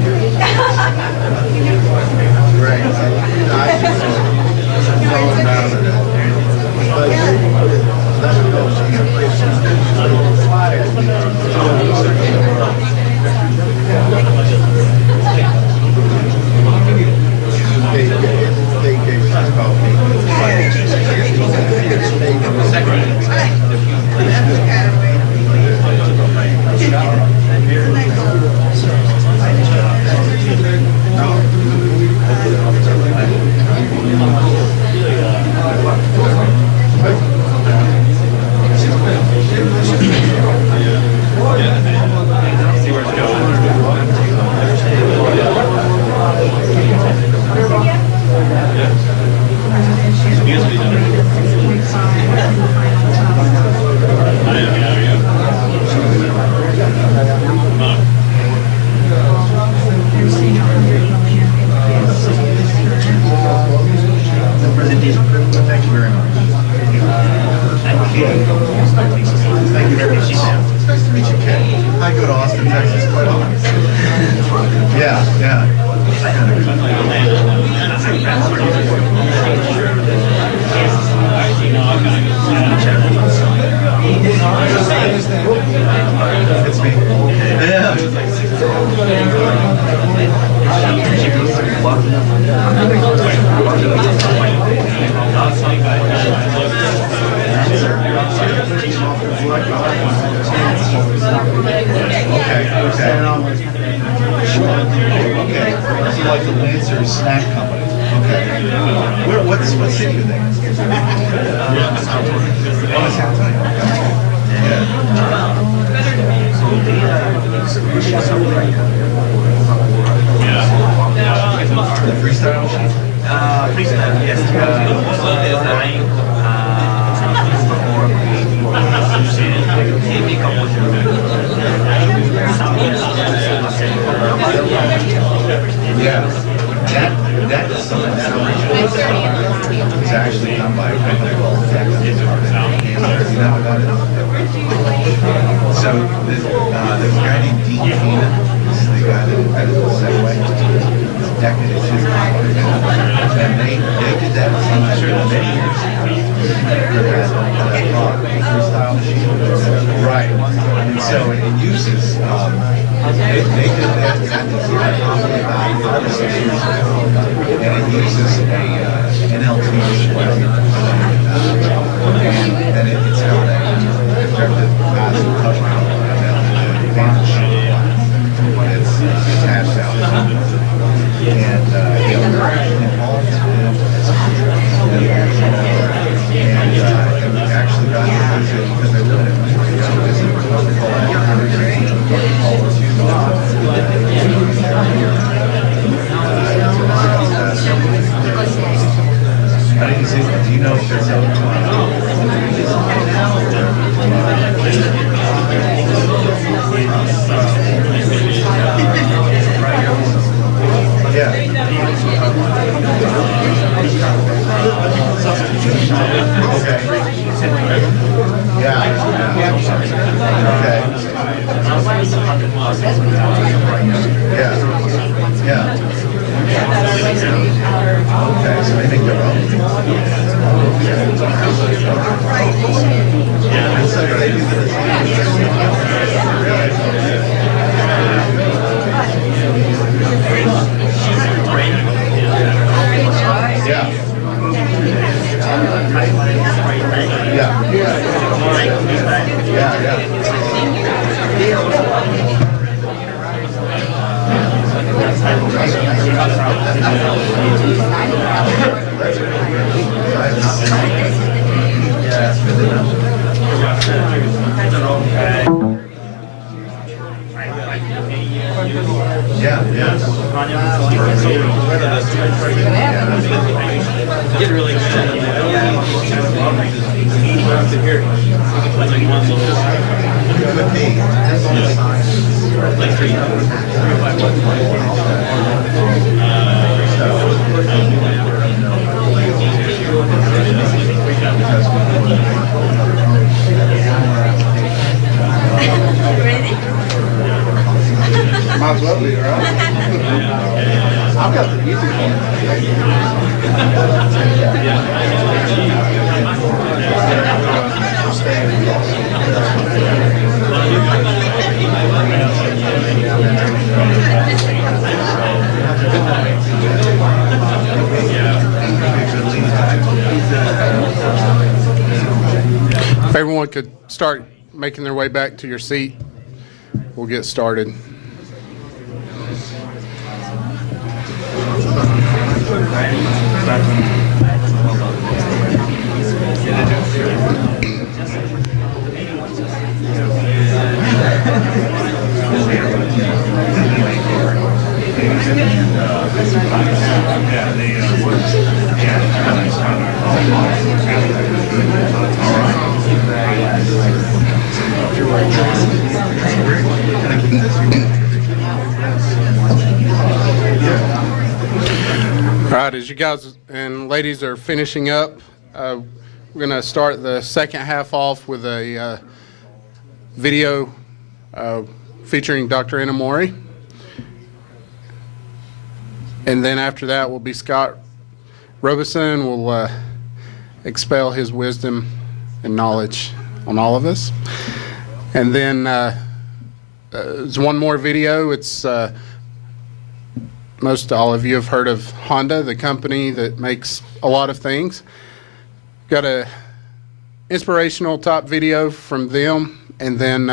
Okay, so they make their own. And so do they do the Might as well be, right? I've got the music If everyone could start making their way back to your seat, we'll get started. All right, as you guys and ladies are finishing up, we're going to start the second half off with a video featuring Dr. Inamori. And then after that will be Scott Robeson will expel his wisdom and knowledge on all of us. And then there's one more video. It's most all of you have heard of Honda, the company that makes a lot of things. Got a inspirational top video from them, and then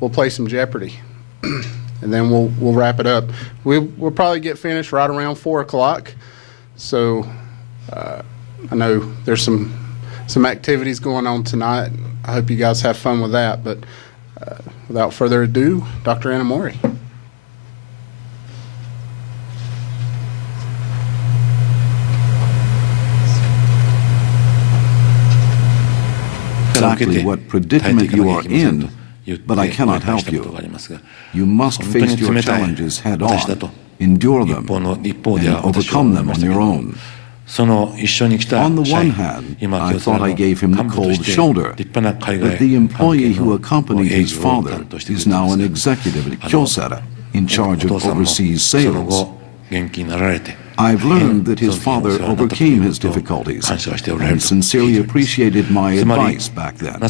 we'll play some Jeopardy, and then we'll wrap it up. We'll probably get finished right around 4 o'clock. So I know there's some activities going on tonight. I hope you guys have fun with that. But without further ado, Dr. Inamori. Exactly what predicament you are in, but I cannot help you. You must face your challenges head on, endure them, and overcome them on your own. On the one hand, I thought I gave him the cold shoulder, but the employee who accompanied his father is now an executive at Kyocera, in charge of overseas sales. I've learned that his father overcame his difficulties and sincerely appreciated my advice back then. The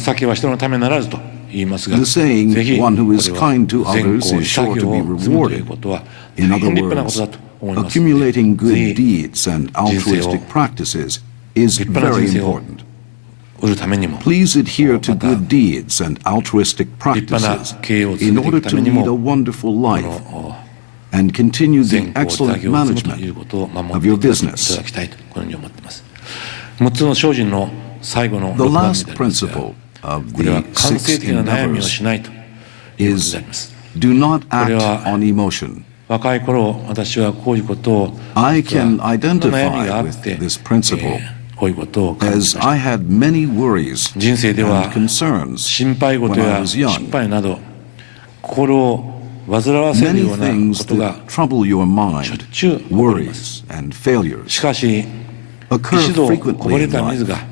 saying, one who is kind to others is sure to be rewarded. In other words, accumulating good deeds and altruistic practices is very important. Please adhere to good deeds and altruistic practices in order to lead a wonderful life and continue the excellent management of your business. The last principle of the 6 endeavors is do not act on emotion. I can identify with this principle as I had many worries and concerns when I was young. Many things that trouble your mind, worries and failures, occur frequently in life.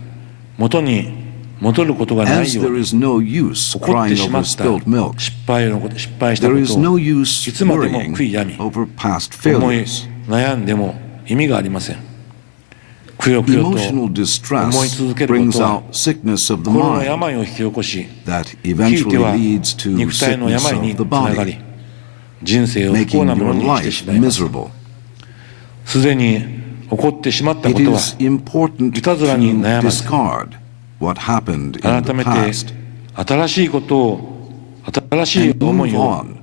As there is no use crying over spilled milk, there is no use worrying over past failures. Emotional distress brings out sickness of the mind that eventually leads to sickness of the body, making your life miserable. It is important to discard what happened in the past and move on.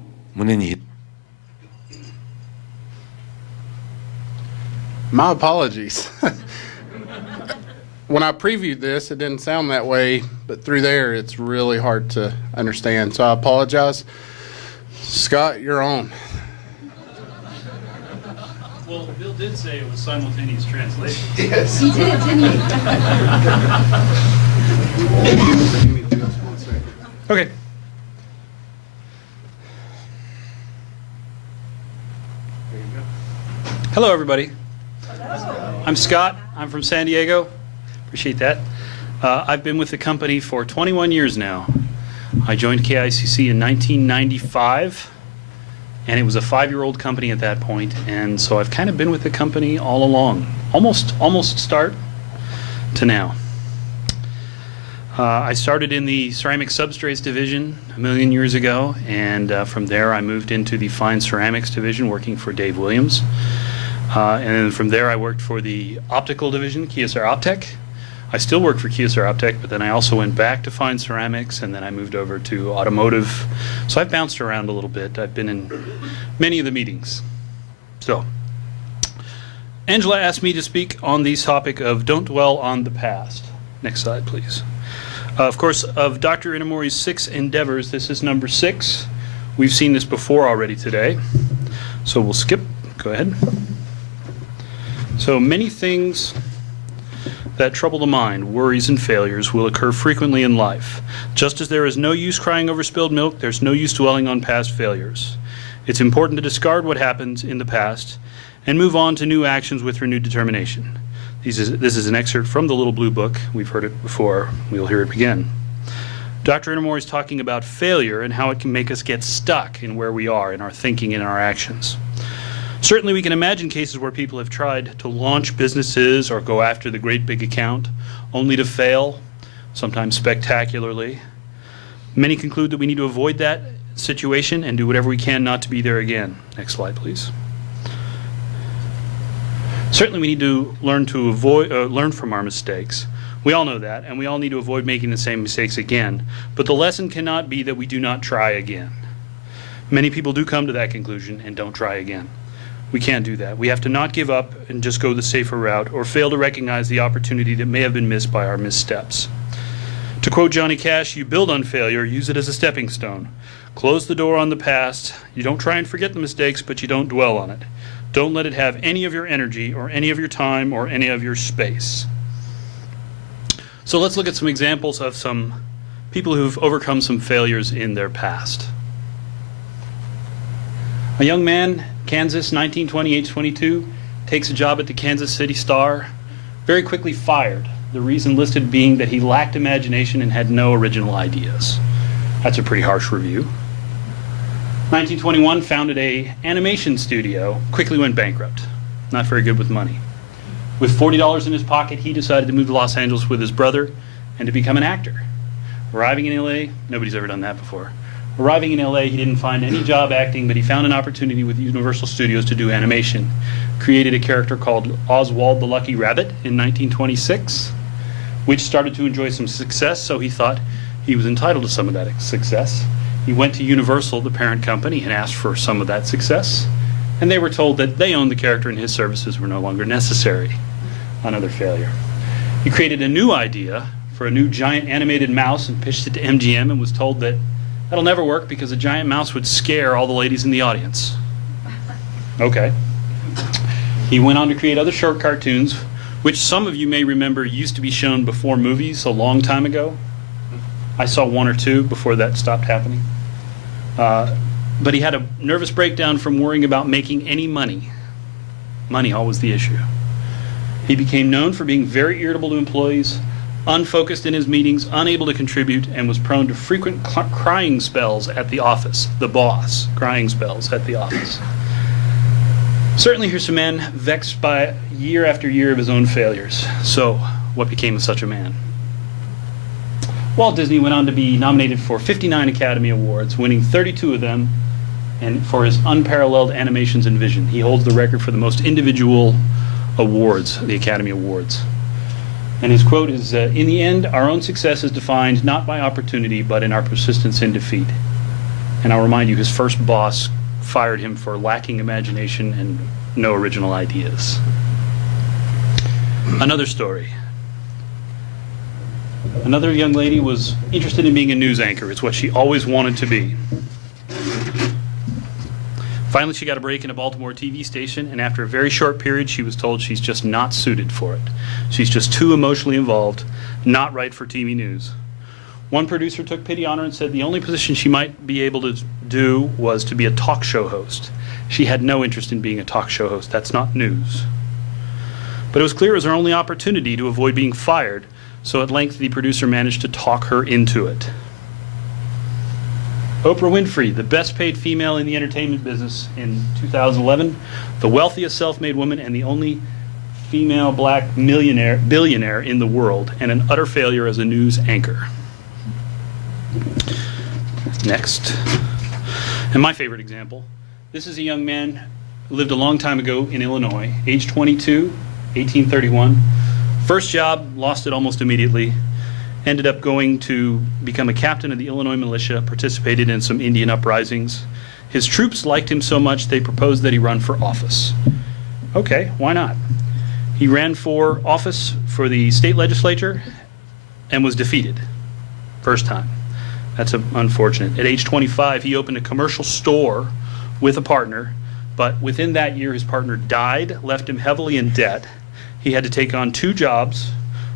My apologies. When I previewed this, it didn't sound that way, but through there, it's really hard to understand. So I apologize. Scott, you're on. Well, Bill did say it was simultaneous translation. Yes. He did, didn't he? Okay. Hello, everybody. I'm Scott. I'm from San Diego. Appreciate that. I've been with the company for 21 years now. I joined KICC in 1995, and it was a 5-year-old company at that point, and so I've kind of been with the company all along, almost start to now. I started in the ceramic substrates division a million years ago, and from there I moved into the fine ceramics division working for Dave Williams. And then from there I worked for the optical division, Kyocera Optek. I still work for Kyocera Optek, but then I also went back to fine ceramics, and then I moved over to automotive. So I've bounced around a little bit. I've been in many of the meetings. So, Angela asked me to speak on the topic of don't dwell on the past. Next slide, please. Of course, of Dr. Inamori's 6 endeavors, this is number 6. We've seen this before already today, so we'll skip. Go ahead. So many things that trouble the mind, worries and failures, will occur frequently in life. Just as there is no use crying over spilled milk, there's no use dwelling on past failures. It's important to discard what happens in the past and move on to new actions with renewed determination. This is an excerpt from the Little Blue Book. We've heard it before. We'll hear it again. Dr. Inamori is talking about failure and how it can make us get stuck in where we are in our thinking and our actions. Certainly we can imagine cases where people have tried to launch businesses or go after the great big account only to fail, sometimes spectacularly. Many conclude that we need to avoid that situation and do whatever we can not to be there again. Next slide, please. Certainly we need to learn from our mistakes. We all know that, and we all need to avoid making the same mistakes again. But the lesson cannot be that we do not try again. Many people do come to that conclusion and don't try again. We can't do that. We have to not give up and just go the safer route or fail to recognize the opportunity that may have been missed by our missteps. To quote Johnny Cash, you build on failure, use it as a stepping stone. Close the door on the past. You don't try and forget the mistakes, but you don't dwell on it. Don't let it have any of your energy or any of your time or any of your space. So let's look at some examples of some people who've overcome some failures in their past. A young man, Kansas, 1920, age 22, takes a job at the Kansas City Star, very quickly fired. The reason listed being that he lacked imagination and had no original ideas. That's a pretty harsh review. 1921, founded an animation studio, quickly went bankrupt. Not very good with money. With $40 in his pocket, he decided to move to Los Angeles with his brother and to become an actor. Arriving in LA, nobody's ever done that before. Arriving in LA, he didn't find any job acting, but he found an opportunity with Universal Studios to do animation. Created a character called Oswald the Lucky Rabbit in 1926, which started to enjoy some success, so he thought he was entitled to some of that success. He went to Universal, the parent company, and asked for some of that success, and they were told that they owned the character and his services were no longer necessary. Another failure. He created a new idea for a new giant animated mouse and pitched it to MGM and was told that that'll never work because a giant mouse would scare all the ladies in the audience. Okay. He went on to create other short cartoons, which some of you may remember used to be shown before movies a long time ago. I saw 1 or 2 before that stopped happening. But he had a nervous breakdown from worrying about making any money. Money always the issue. He became known for being very irritable to employees, unfocused in his meetings, unable to contribute, and was prone to frequent crying spells at the office. The boss, crying spells at the office. Certainly here's a man vexed by year after year of his own failures. So, what became of such a man? Walt Disney went on to be nominated for 59 Academy Awards, winning 32 of them, and for his unparalleled animations and vision. He holds the record for the most individual awards, the Academy Awards. And his quote is, "In the end, our own success is defined not by opportunity, but in our persistence in defeat." And I'll remind you, his first boss fired him for lacking imagination and no original ideas. Another story. Another young lady was interested in being a news anchor. It's what she always wanted to be. Finally, she got a break in a Baltimore TV station, and after a very short period, she was told she's just not suited for it. She's just too emotionally involved, not right for TV news. One producer took pity on her and said the only position she might be able to do was to be a talk show host. She had no interest in being a talk show host. That's not news. But it was clear it was her only opportunity to avoid being fired, so at length the producer managed to talk her into it. Oprah Winfrey, the best paid female in the entertainment business in 2011, the wealthiest self-made woman and the only female black billionaire in the world, and an utter failure as a news anchor. Next. And my favorite example, this is a young man who lived a long time ago in Illinois, age 22, 1831. First job, lost it almost immediately. Ended up going to become a captain of the Illinois militia, participated in some Indian uprisings. His troops liked him so much they proposed that he run for office. Okay, why not? He ran for office for the state legislature and was defeated. First time. That's unfortunate. At age 25, he opened a commercial store with a partner, but within that year, his partner died, left him heavily in debt. He had to take on 2 jobs,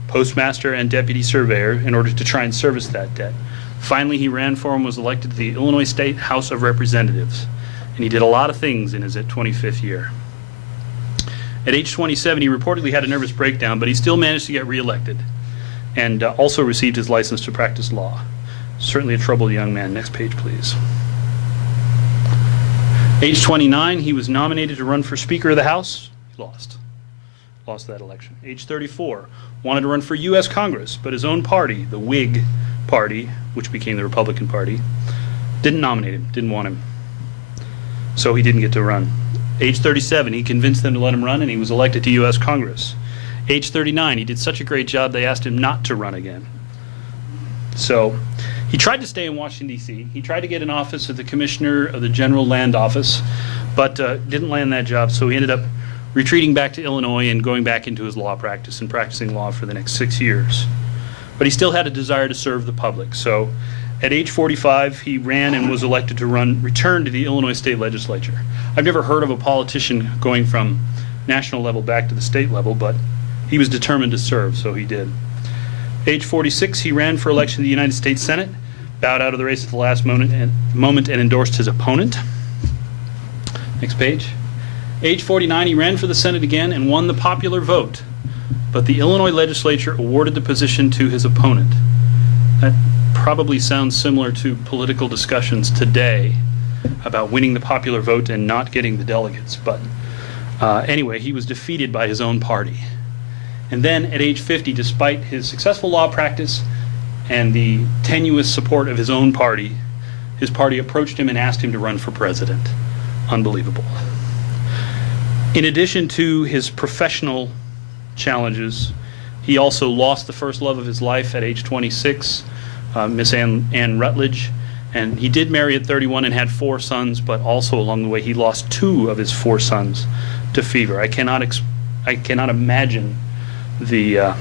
postmaster and deputy surveyor, in order to try and service that debt. Finally, he ran for and was elected to the Illinois State House of Representatives, and he did a lot of things in his 25th year. At age 27, he reportedly had a nervous breakdown, but he still managed to get reelected and also received his license to practice law. Certainly a troubled young man. Next page, please. Age 29, he was nominated to run for Speaker of the House. He lost that election. Age 34, wanted to run for U.S. Congress, but his own party, the Whig Party, which became the Republican Party, didn't nominate him, didn't want him. So he didn't get to run. Age 37, he convinced them to let him run, and he was elected to U.S. Congress. Age 39, he did such a great job, they asked him not to run again. So he tried to stay in Washington, D.C. He tried to get an office at the Commissioner of the General Land Office, but didn't land that job, so he ended up retreating back to Illinois and going back into his law practice and practicing law for the next 6 years. But he still had a desire to serve the public. So at age 45, he ran and was elected to return to the Illinois State Legislature. I've never heard of a politician going from national level back to the state level, but he was determined to serve, so he did. Age 46, he ran for election to the United States Senate, bowed out of the race at the last moment and endorsed his opponent. Next page. Age 49, he ran for the Senate again and won the popular vote, but the Illinois legislature awarded the position to his opponent. That probably sounds similar to political discussions today about winning the popular vote and not getting the delegates, but anyway, he was defeated by his own party. And then at age 50, despite his successful law practice and the tenuous support of his own party, his party approached him and asked him to run for president. Unbelievable. In addition to his professional challenges, he also lost the first love of his life at age 26, Miss Ann Rutledge, and he did marry at 31 and had 4 sons, but also along the way he lost 2 of his 4 sons to fever. I cannot imagine the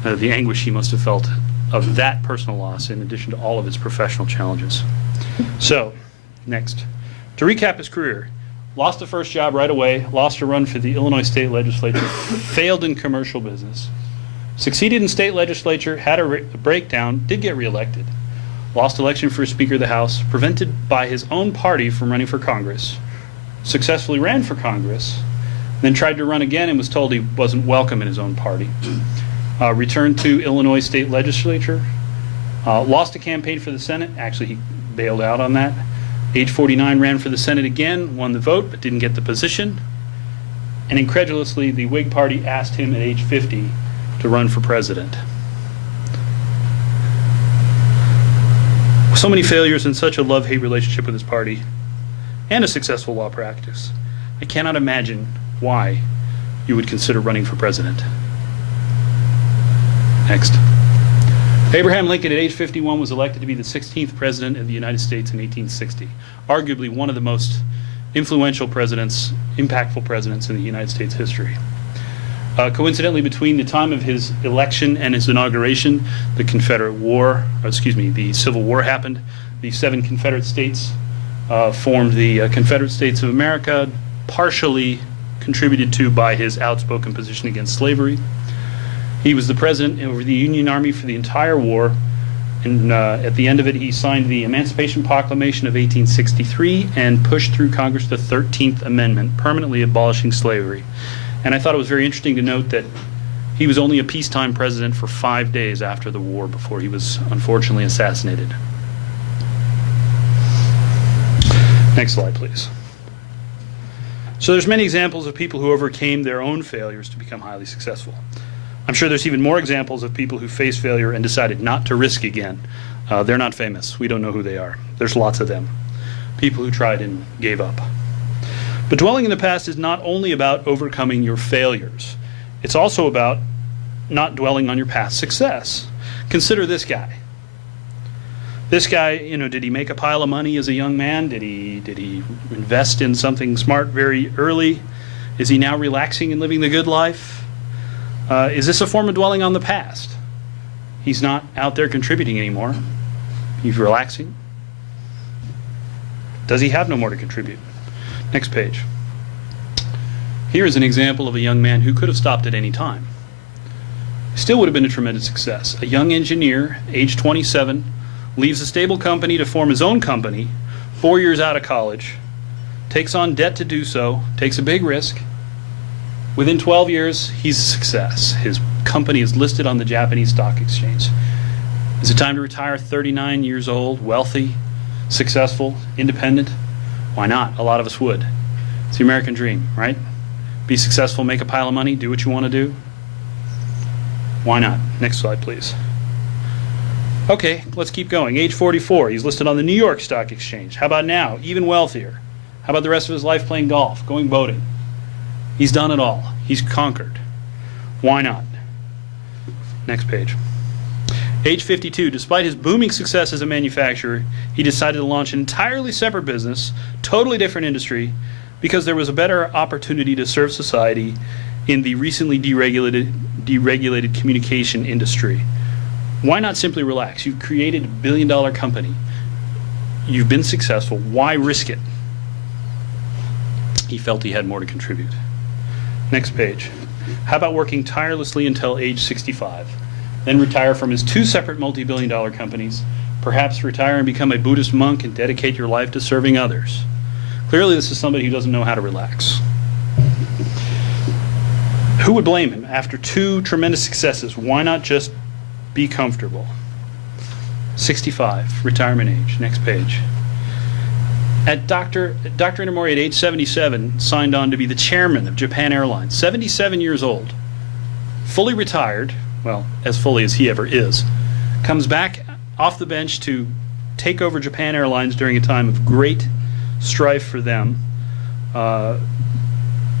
anguish he must have felt of that personal loss in addition to all of his professional challenges. So, next. To recap his career, lost the first job right away, lost a run for the Illinois State Legislature, failed in commercial business, succeeded in state legislature, had a breakdown, did get reelected, lost election for Speaker of the House, prevented by his own party from running for Congress, successfully ran for Congress, then tried to run again and was told he wasn't welcome in his own party. Returned to Illinois State Legislature. Lost a campaign for the Senate. Actually, he bailed out on that. Age 49, ran for the Senate again, won the vote, but didn't get the position. And incredulously, the Whig Party asked him at age 50 to run for president. So many failures and such a love-hate relationship with his party, and a successful law practice. I cannot imagine why you would consider running for president. Next. Abraham Lincoln at age 51 was elected to be the 16th president of the United States in 1860. Arguably one of the most influential presidents, impactful presidents in the United States history. Coincidentally, between the time of his election and his inauguration, the the Civil War happened. The 7 Confederate states formed the Confederate States of America, partially contributed to by his outspoken position against slavery. He was the president of the Union Army for the entire war, and at the end of it, he signed the Emancipation Proclamation of 1863 and pushed through Congress the 13th Amendment, permanently abolishing slavery. And I thought it was very interesting to note that he was only a peacetime president for 5 days after the war before he was unfortunately assassinated. Next slide, please. So there's many examples of people who overcame their own failures to become highly successful. I'm sure there's even more examples of people who faced failure and decided not to risk again. They're not famous. We don't know who they are. There's lots of them. People who tried and gave up. But dwelling in the past is not only about overcoming your failures. It's also about not dwelling on your past success. Consider this guy. This guy, did he make a pile of money as a young man? Did he invest in something smart very early? Is he now relaxing and living the good life? Is this a form of dwelling on the past? He's not out there contributing anymore. He's relaxing. Does he have no more to contribute? Next page. Here is an example of a young man who could have stopped at any time. Still would have been a tremendous success. A young engineer, age 27, leaves a stable company to form his own company, 4 years out of college, takes on debt to do so, takes a big risk. Within 12 years, he's a success. His company is listed on the Japanese stock exchange. Is it time to retire? 39 years old, wealthy, successful, independent? Why not? A lot of us would. It's the American dream, right? Be successful, make a pile of money, do what you want to do. Why not? Next slide, please. Okay, let's keep going. Age 44, he's listed on the New York Stock Exchange. How about now? Even wealthier. How about the rest of his life playing golf, going boating? He's done it all. He's conquered. Why not? Next page. Age 52, despite his booming success as a manufacturer, he decided to launch an entirely separate business, totally different industry, because there was a better opportunity to serve society in the recently deregulated communication industry. Why not simply relax? You've created a billion-dollar company. You've been successful. Why risk it? He felt he had more to contribute. Next page. How about working tirelessly until age 65? Then retire from his 2 separate multi-billion-dollar companies, perhaps retire and become a Buddhist monk and dedicate your life to serving others. Clearly, this is somebody who doesn't know how to relax. Who would blame him? After 2 tremendous successes, why not just be comfortable? 65, retirement age. Next page. Dr. Inamori, at age 77, signed on to be the chairman of Japan Airlines. 77 years old, fully retired, well, as fully as he ever is, comes back off the bench to take over Japan Airlines during a time of great strife for them.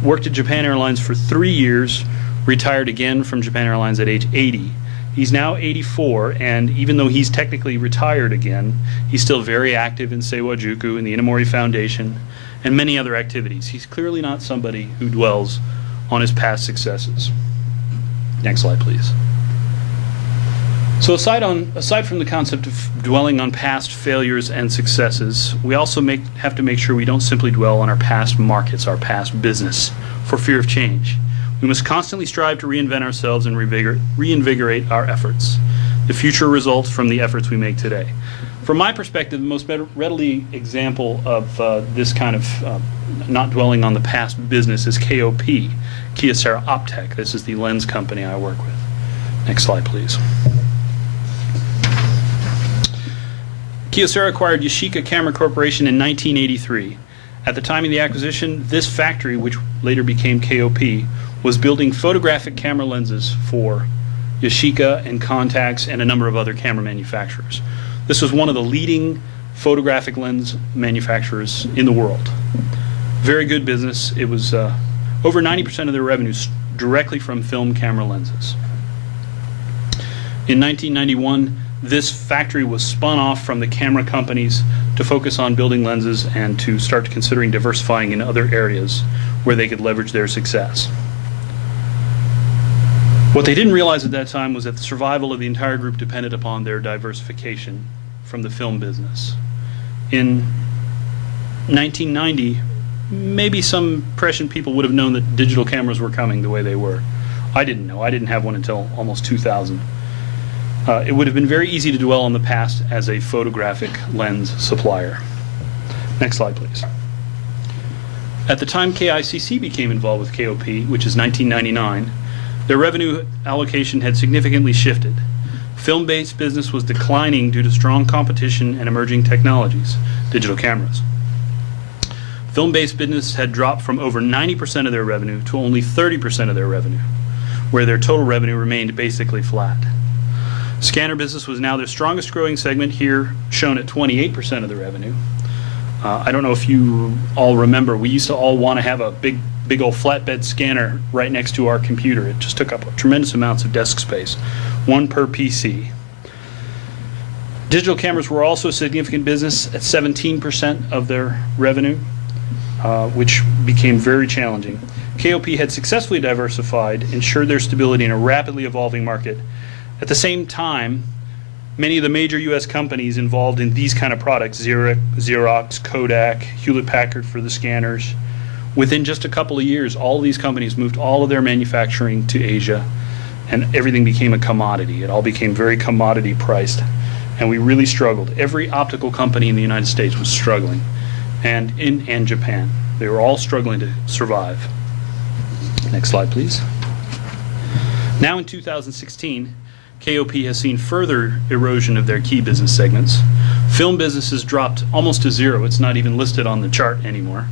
Worked at Japan Airlines for 3 years, retired again from Japan Airlines at age 80. He's now 84, and even though he's technically retired again, he's still very active in Seiwa Juku and the Inamori Foundation and many other activities. He's clearly not somebody who dwells on his past successes. Next slide, please. So aside from the concept of dwelling on past failures and successes, we also have to make sure we don't simply dwell on our past markets, our past business, for fear of change. We must constantly strive to reinvent ourselves and reinvigorate our efforts. The future results from the efforts we make today. From my perspective, the most readily example of this kind of not dwelling on the past business is KOP, Kyocera Optek. This is the lens company I work with. Next slide, please. Kyocera acquired Yashica Camera Corporation in 1983. At the time of the acquisition, this factory, which later became KOP, was building photographic camera lenses for Yashica and Contax and a number of other camera manufacturers. This was one of the leading photographic lens manufacturers in the world. Very good business. It was over 90% of their revenues directly from film camera lenses. In 1991, this factory was spun off from the camera companies to focus on building lenses and to start considering diversifying in other areas where they could leverage their success. What they didn't realize at that time was that the survival of the entire group depended upon their diversification from the film business. In 1990, maybe some prescient people would have known that digital cameras were coming the way they were. I didn't know. I didn't have one until almost 2000. It would have been very easy to dwell on the past as a photographic lens supplier. Next slide, please. At the time KICC became involved with KOP, which is 1999, their revenue allocation had significantly shifted. Film-based business was declining due to strong competition and emerging technologies, digital cameras. Film-based business had dropped from over 90% of their revenue to only 30% of their revenue, where their total revenue remained basically flat. Scanner business was now their strongest growing segment, here shown at 28% of the revenue. I don't know if you all remember, we used to all want to have a big old flatbed scanner right next to our computer. It just took up tremendous amounts of desk space, one per PC. Digital cameras were also a significant business at 17% of their revenue, which became very challenging. KOP had successfully diversified, ensured their stability in a rapidly evolving market. At the same time, many of the major U.S. companies involved in these kind of products, Xerox, Kodak, Hewlett-Packard for the scanners, within just a couple of years, all of these companies moved all of their manufacturing to Asia, and everything became a commodity. It all became very commodity priced, and we really struggled. Every optical company in the United States was struggling, and Japan. They were all struggling to survive. Next slide, please. Now in 2016, KOP has seen further erosion of their key business segments. Film business has dropped almost to zero. It's not even listed on the chart anymore.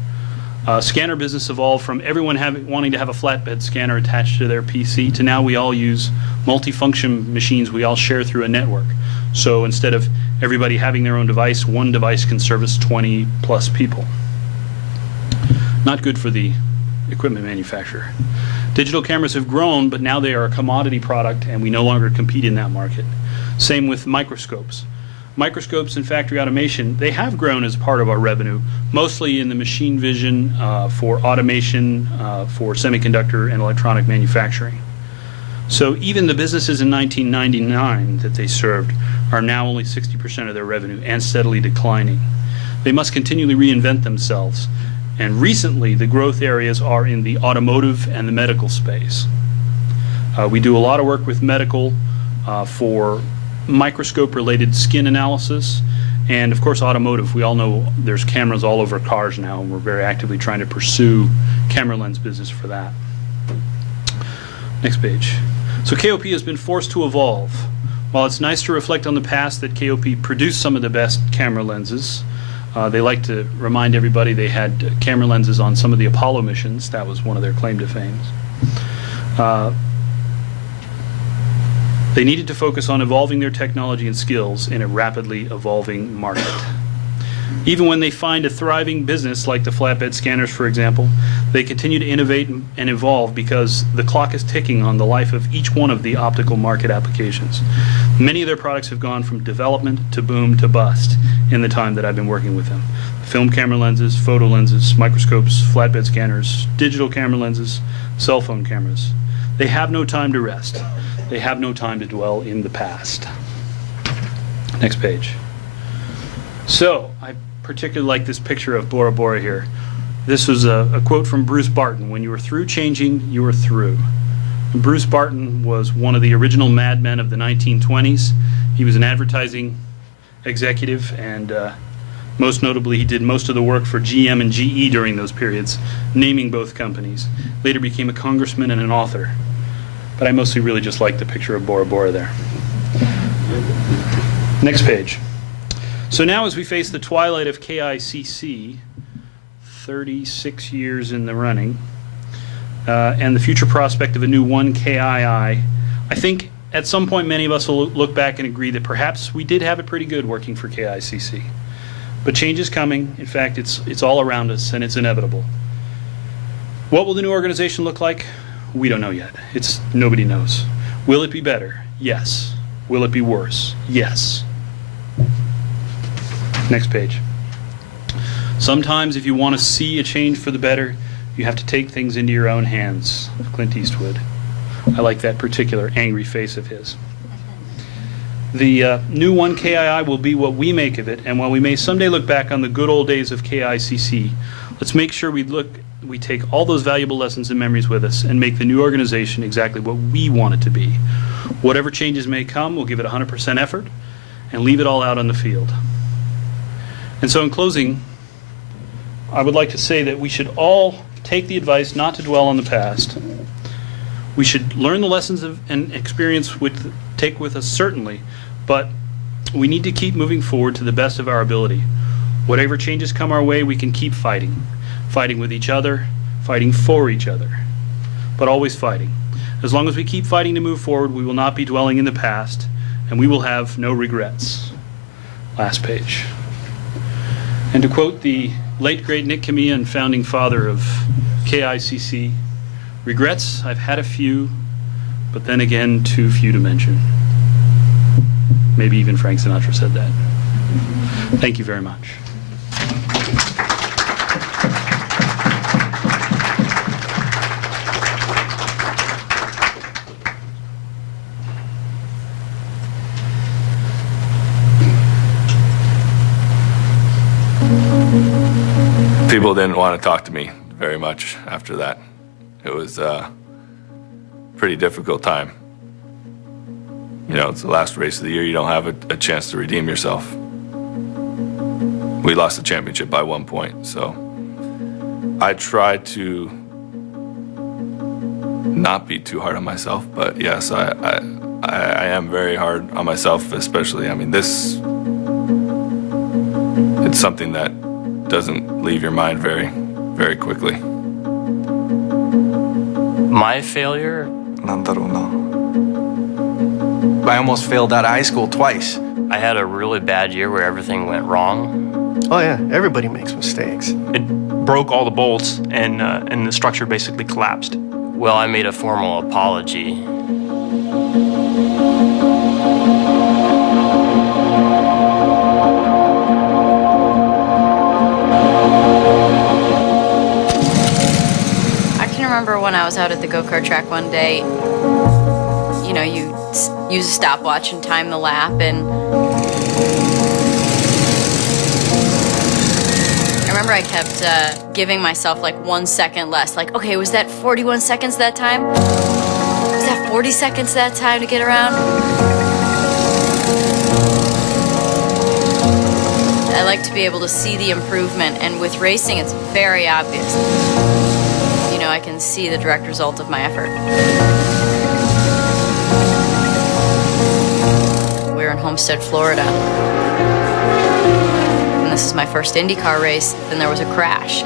Scanner business evolved from everyone wanting to have a flatbed scanner attached to their PC to now we all use multifunction machines we all share through a network. So instead of everybody having their own device, one device can service 20 plus people. Not good for the equipment manufacturer. Digital cameras have grown, but now they are a commodity product and we no longer compete in that market. Same with microscopes. Microscopes and factory automation, they have grown as part of our revenue, mostly in the machine vision for automation, for semiconductor and electronic manufacturing. So even the businesses in 1999 that they served are now only 60% of their revenue and steadily declining. They must continually reinvent themselves. And recently, the growth areas are in the automotive and the medical space. We do a lot of work with medical for microscope-related skin analysis, and of course automotive. We all know there's cameras all over cars now, and we're very actively trying to pursue camera lens business for that. Next page. So KOP has been forced to evolve. While it's nice to reflect on the past that KOP produced some of the best camera lenses, they like to remind everybody they had camera lenses on some of the Apollo missions. That was one of their claim to fame. They needed to focus on evolving their technology and skills in a rapidly evolving market. Even when they find a thriving business like the flatbed scanners, for example, they continue to innovate and evolve because the clock is ticking on the life of each one of the optical market applications. Many of their products have gone from development to boom to bust in the time that I've been working with them. Film camera lenses, photo lenses, microscopes, flatbed scanners, digital camera lenses, cell phone cameras. They have no time to rest. They have no time to dwell in the past. Next page. So, I particularly like this picture of Bora Bora here. This was a quote from Bruce Barton: "When you are through changing, you are through." Bruce Barton was one of the original madmen of the 1920s. He was an advertising executive, and most notably, he did most of the work for GM and GE during those periods, naming both companies. Later became a congressman and an author. but I mostly really just like the picture of Bora Bora there. Next page. So now as we face the twilight of KICC, 36 years in the running, and the future prospect of a new 1KII, I think at some point many of us will look back and agree that perhaps we did have it pretty good working for KICC. But change is coming. In fact, it's all around us, and it's inevitable. What will the new organization look like? We don't know yet. Nobody knows. Will it be better? Yes. Will it be worse? Yes. Next page. Sometimes if you want to see a change for the better, you have to take things into your own hands. Clint Eastwood. I like that particular angry face of his. The new 1KII will be what we make of it, and while we may someday look back on the good old days of KICC, let's make sure we take all those valuable lessons and memories with us and make the new organization exactly what we want it to be. Whatever changes may come, we'll give it 100% effort and leave it all out on the field. And so in closing, I would like to say that we should all take the advice not to dwell on the past. We should learn the lessons and experience take with us, certainly, but we need to keep moving forward to the best of our ability. Whatever changes come our way, we can keep fighting. Fighting with each other, fighting for each other, but always fighting. As long as we keep fighting to move forward, we will not be dwelling in the past, and we will have no regrets. Last page. And to quote the late, great Nick Kamiya and founding father of KICC, regrets, I've had a few, but then again, too few to mention. Maybe even Frank Sinatra said that. Thank you very much. People didn't want to talk to me very much after that. It was a pretty difficult time. You know, it's the last race of the year. You don't have a chance to redeem yourself. We lost the championship by 1 point, so I tried to not be too hard on myself, but yes, I am very hard on myself, especially, I mean, it's something that doesn't leave your mind very, very quickly. My failure? I almost failed out of high school twice. I had a really bad year where everything went wrong. Oh yeah, everybody makes mistakes. It broke all the bolts and the structure basically collapsed. Well, I made a formal apology. I remember when I was out at the go-kart track one day, you know, you use a stopwatch and time the lap, and I remember I kept giving myself like 1 second less, like, okay, was that 41 seconds that time? Was that 40 seconds that time to get around? I like to be able to see the improvement, and with racing, it's very obvious. You know, I can see the direct result of my effort. We're in Homestead, Florida. And this is my first IndyCar race, and there was a crash.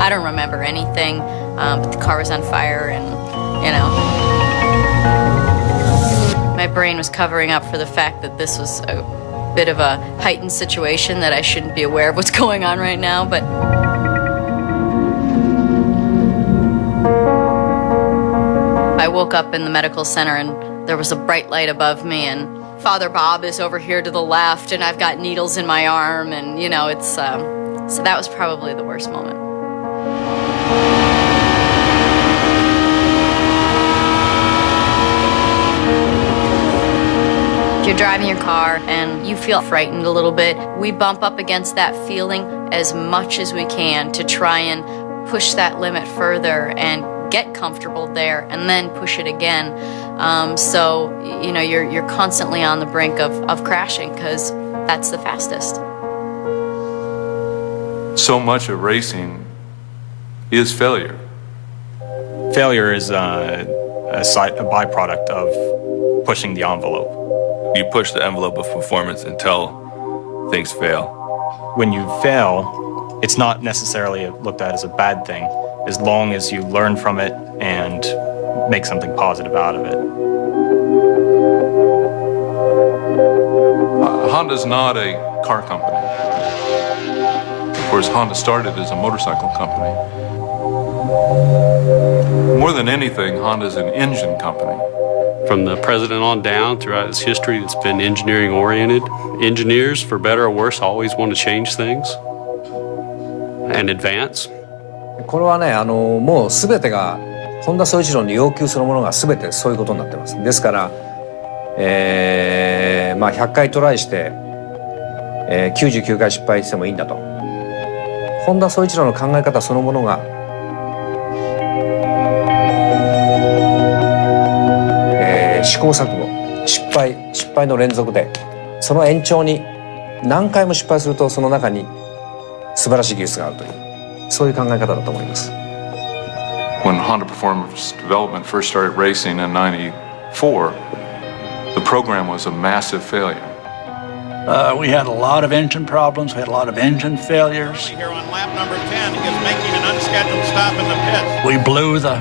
I don't remember anything, but the car was on fire, and, you know. My brain was covering up for the fact that this was a bit of a heightened situation, that I shouldn't be aware of what's going on right now, but I woke up in the medical center and there was a bright light above me, and Father Bob is over here to the left, and I've got needles in my arm, and you know, it's so that was probably the worst moment. You're driving your car and you feel frightened a little bit. We bump up against that feeling as much as we can to try and push that limit further and get comfortable there and then push it again. So, you know, you're constantly on the brink of crashing because that's the fastest. So much of racing is failure. Failure is a byproduct of pushing the envelope. You push the envelope of performance until things fail. When you fail, it's not necessarily looked at as a bad thing, as long as you learn from it and make something positive out of it. Honda's not a car company. Of course, Honda started as a motorcycle company. More than anything, Honda's an engine company. From the president on down, throughout its history, it's been engineering-oriented. Engineers, for better or worse, always want to change things and advance. これはね、もう全てが本田宗一郎に要求するものが全てそういうことになってます。ですから、まあ100回トライして、99回失敗してもいいんだと。本田宗一郎の考え方そのものが、試行錯誤、失敗の連続で、その延長に何回も失敗するとその中に素晴らしい技術があるという、そういう考え方だと思います。When Honda Performance Development first started racing in '94, the program was a massive failure. We had a lot of engine problems. We had a lot of engine failures. Here on lap number 10 is making an unscheduled stop in the pits. We blew the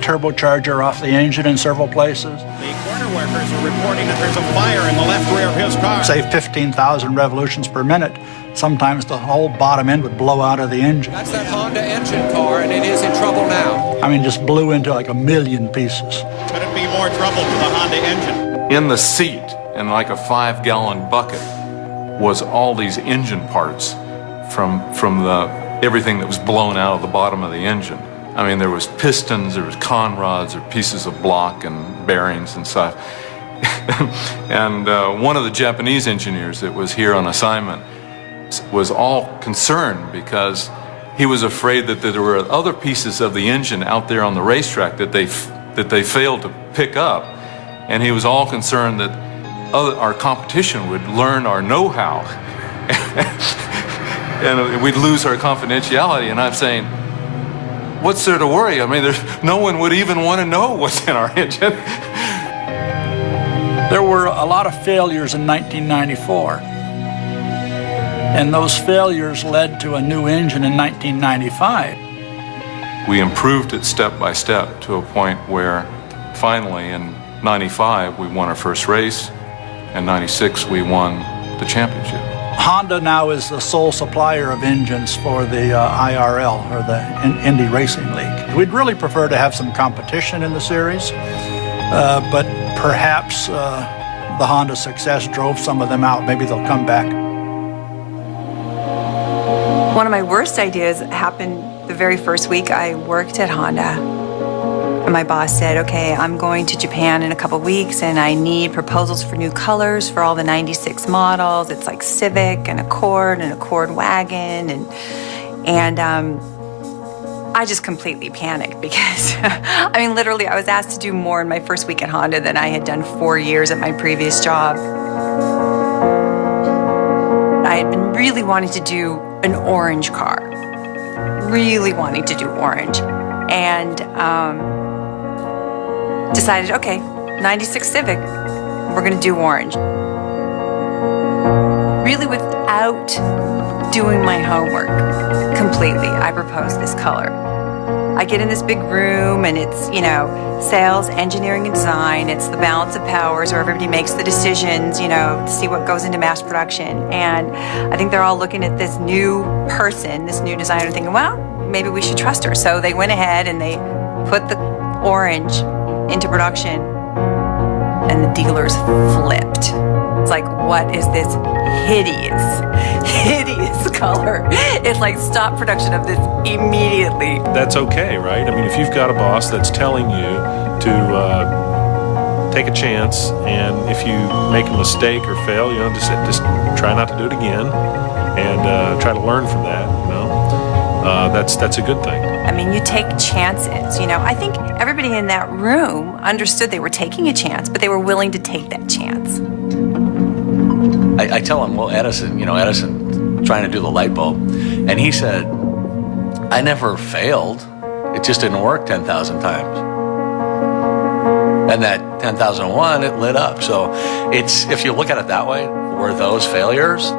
turbocharger off the engine in several places. The corner workers are reporting that there's a fire in the left rear of his car. Say 15,000 revolutions per minute. Sometimes the whole bottom end would blow out of the engine. That's that Honda engine car, and it is in trouble now. I mean, just blew into like a million pieces. Could it be more trouble for the Honda engine? In the seat, in like a 5-gallon bucket, was all these engine parts from everything that was blown out of the bottom of the engine. I mean, there was pistons, there was conrods, or pieces of block and bearings and stuff. And one of the Japanese engineers that was here on assignment was all concerned because he was afraid that there were other pieces of the engine out there on the racetrack that they failed to pick up, and he was all concerned that our competition would learn our know-how and we'd lose our confidentiality. And I'm saying, what's there to worry? I mean, no one would even want to know what's in our engine. There were a lot of failures in 1994. And those failures led to a new engine in 1995. We improved it step by step to a point where finally in '95 we won our first race. In '96 we won the championship. Honda now is the sole supplier of engines for the IRL, or the Indy Racing League. We'd really prefer to have some competition in the series, but perhaps the Honda success drove some of them out. Maybe they'll come back. One of my worst ideas happened the very first week I worked at Honda. And my boss said, okay, I'm going to Japan in a couple weeks and I need proposals for new colors for all the 96 models. It's like Civic and Accord wagon. And I just completely panicked because, I mean, literally I was asked to do more in my first week at Honda than I had done 4 years at my previous job. I had been really wanting to do an orange car, really wanting to do orange. And decided, okay, 96 Civic, we're gonna do orange. Really without doing my homework completely, I proposed this color. I get in this big room and it's, you know, sales, engineering, and design. It's the balance of powers where everybody makes the decisions, you know, to see what goes into mass production. And I think they're all looking at this new person, this new designer, thinking, well, maybe we should trust her. So they went ahead and they put the orange into production and the dealers flipped. It's like, what is this hideous color? It's like, stop production of this immediately. That's okay, right? I mean, if you've got a boss that's telling you to take a chance, and if you make a mistake or fail, you know, just try not to do it again, and try to learn from that, you know, that's a good thing. I mean, you take chances, you know. I think everybody in that room understood they were taking a chance, but they were willing to take that chance. I tell him, well, Edison trying to do the light bulb, and he said, I never failed. It just didn't work 10,000 times. And that 10,001, it lit up. So it's, if you look at it that way, were those failures?